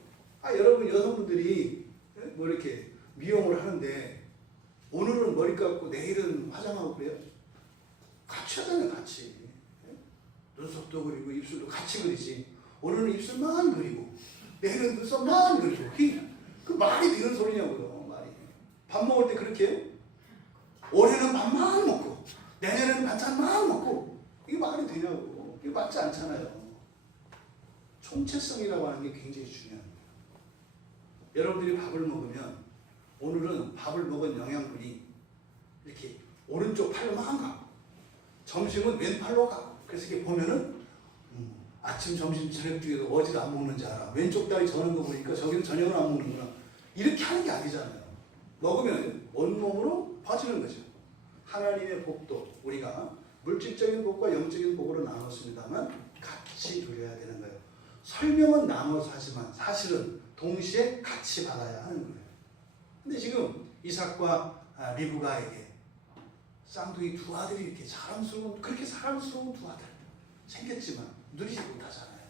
여러분 여성분들이 뭐 이렇게 미용을 하는데 오늘은 머리 감고 내일은 화장하고 그래요? 같이 하잖아요. 같이. 네? 눈썹도 그리고 입술도 같이 그리지. 오늘은 입술만 그리고 내일은 눈썹만 그리고 그 말이 되는 소리냐고요. 말이. 밥 먹을 때 그렇게 해요? 올해는 밥만 먹고 내년에는 반찬만 먹고 이게 말이 되냐고. 이게 맞지 않잖아요. 총체성이라고 하는 게 굉장히 중요한 거예요. 여러분들이 밥을 먹으면 오늘은 밥을 먹은 영양분이 이렇게 오른쪽 팔로만 가고 점심은 왼팔로 가고 그래서 이렇게 보면은 아침, 점심, 저녁 중에도 어디도 안 먹는지 알아. 왼쪽 다리 저는 거 보니까 저기는 저녁을 안 먹는구나. 이렇게 하는 게 아니잖아요. 먹으면 온몸으로 퍼지는 거죠. 하나님의 복도 우리가 물질적인 복과 영적인 복으로 나눴습니다만 같이 누려야 되는 거예요. 설명은 나눠서 하지만 사실은 동시에 같이 받아야 하는 거예요. 근데 지금 이삭과 리브가에게 쌍둥이 두 아들이 이렇게 그렇게 사랑스러운 두 아들 생겼지만 누리지 못하잖아요.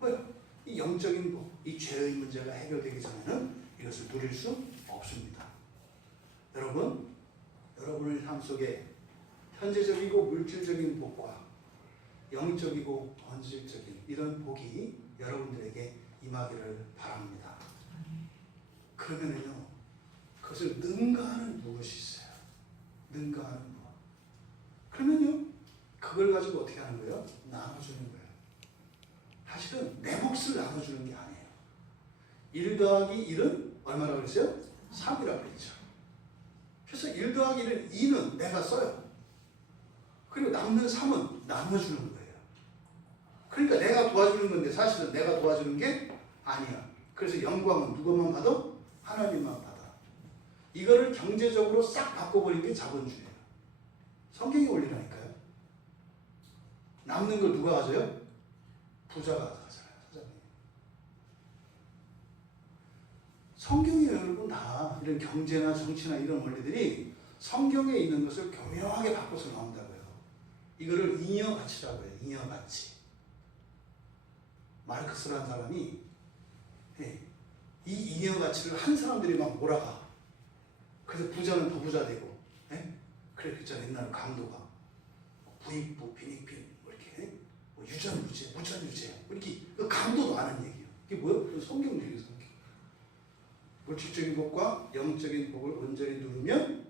왜요? 이 영적인 복, 이 죄의 문제가 해결되기 전에는 이것을 누릴 수 없습니다. 여러분의 삶 속에 현재적이고 물질적인 복과 영적이고 본질적인 이런 복이 여러분들에게 임하기를 바랍니다. 그러면은요, 그것을 능가하는 무엇이 있어요. 능가하는 무엇. 그러면요, 그걸 가지고 어떻게 하는 거예요? 나눠주는 거예요. 사실은 내 몫을 나눠주는 게 아니에요. 1 더하기 1은 얼마라고 그랬어요? 3이라고 그랬죠. 그래서 1 더하기 1은 2는 내가 써요. 그리고 남는 3은 나눠주는 거예요. 그러니까 내가 도와주는 건데 사실은 내가 도와주는 게 아니야. 그래서 영광은 누구만 받아? 하나님만 받아. 이거를 경제적으로 싹 바꿔버린 게 자본주의예요. 성경의 원리라니까요. 남는 걸 누가 가져요? 부자가 가져가잖아요. 사장님. 성경이 여러분 다 이런 경제나 정치나 이런 원리들이 성경에 있는 것을 교묘하게 바꿔서 나온다고요. 이거를 잉여 가치라고 해요. 잉여 가치. 마르크스라는 사람이 이 잉여 가치를 한 사람들이 막 몰아가. 그래서 부자는 더 부자 되고. 그래 그랬잖아요. 옛날 강도가 부익부, 빈익빈 뭐 이렇게 유전유죄, 무전유죄 이렇게 그 강도도 아는 얘기예요. 이게 뭐예요? 성경 얘기예요. 성경. 물질적인 복과 영적인 복을 온전히 누르면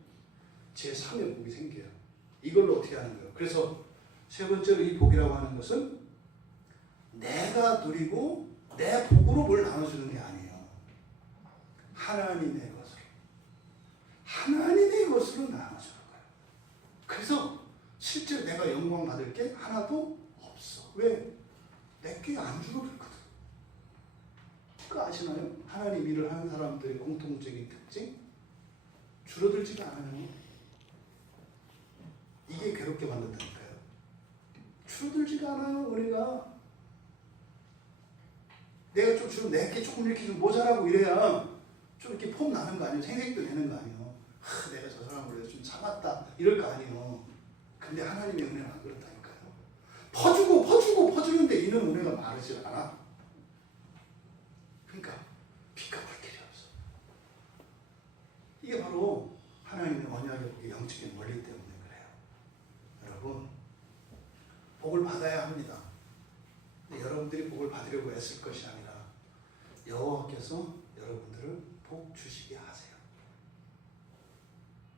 제3의 복이 생겨요. 이걸로 어떻게 하는 거예요? 그래서 세 번째로 이 복이라고 하는 것은 내가 누리고 내 복으로 뭘 나눠주는 게 아니에요. 하나님의 것으로 나눠주는 거예요. 그래서 실제로 내가 영광 받을 게 하나도 없어. 왜? 내게 안 줄어들거든. 그거 아시나요? 하나님 일을 하는 사람들의 공통적인 특징? 줄어들지가 않아요. 이게 괴롭게 만든다니까요. 줄어들지가 않아요. 은혜가. 내가 좀 주로 내게 조금 이렇게 좀 모자라고 이래야 좀 이렇게 폼 나는 거 아니에요? 생색도 되는 거 아니에요? 내가 저 사람을 위해서 좀 참았다 이럴 거 아니에요? 근데 하나님의 은혜는 안 그렇다니까요. 퍼주는데 이는 은혜가 마르지 않아. 그러니까 피가 불길이 없어. 이게 바로 하나님의 언약의 영적인 원리 때문에 그래요. 여러분, 복을 받아야 합니다. 근데 여러분들이 복을 받으려고 애쓸 것이 아니라 여호와께서 여러분들을 복 주시게 하세요.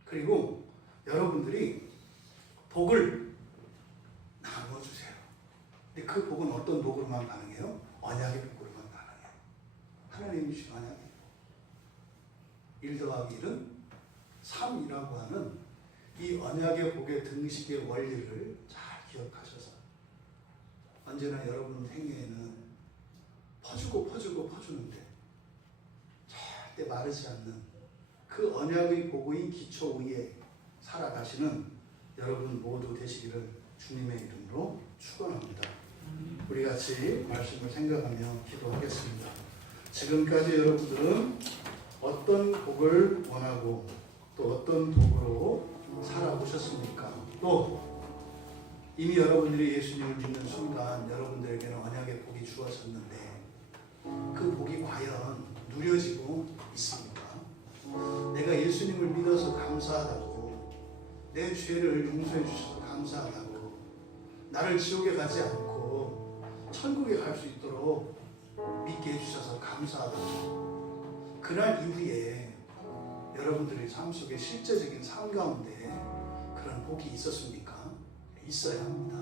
그리고 여러분들이 복을 나눠주세요. 근데 그 복은 어떤 복으로만 가능해요? 언약의 복으로만 가능해요. 하나님이 주신 언약의 복. 1 더하기 1은 3이라고 하는 이 언약의 복의 등식의 원리를 잘 기억하셔서 언제나 여러분 생애에는 퍼주는데 절대 마르지 않는 그 언약의 복의 기초 위에 살아가시는 여러분 모두 되시기를 주님의 이름으로 축원합니다. 우리 같이 말씀을 생각하며 기도하겠습니다. 지금까지 여러분들은 어떤 복을 원하고 또 어떤 복으로 살아보셨습니까? 또 이미 여러분들이 예수님을 믿는 순간 여러분들에게는 언약의 복이 주어졌는데 그 복이 과연 누려지고 있습니까? 내가 예수님을 믿어서 감사하다고, 내 죄를 용서해 주셔서 감사하다고, 나를 지옥에 가지 않고 천국에 갈 수 있도록 믿게 해주셔서 감사하다고, 그날 이후에 여러분들의 삶 속에 실제적인 삶 가운데 그런 복이 있었습니까? 있어야 합니다.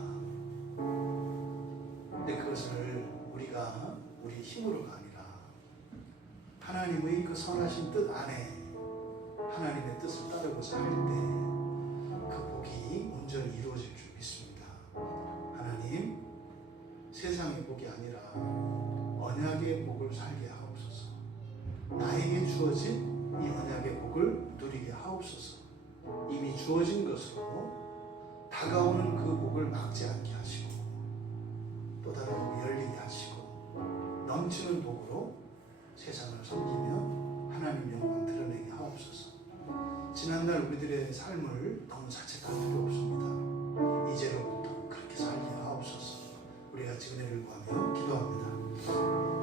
근데 그것을 우리가 우리 힘으로가 아니라 하나님의 그 선하신 뜻 안에 하나님의 뜻을 따르고자 할 때 그 복이 온전히 이루어질 줄 믿습니다. 하나님, 세상의 복이 아니라 언약의 복을 살게 하옵소서. 나에게 주어진 이 언약의 복을 누리게 하옵소서. 이미 주어진 것으로 다가오는 그 복을 막지 않게 하시고 또 다른 복이 열리게 하시고 넘치는 복으로 세상을 섬기며 하나님 영광 드러내게 하옵소서. 지난날 우리들의 삶을 너무 자책할 필요 없습니다. 이제로부터 그렇게 살게 하옵소서. 우리 같이 은혜를 구하며 기도합니다.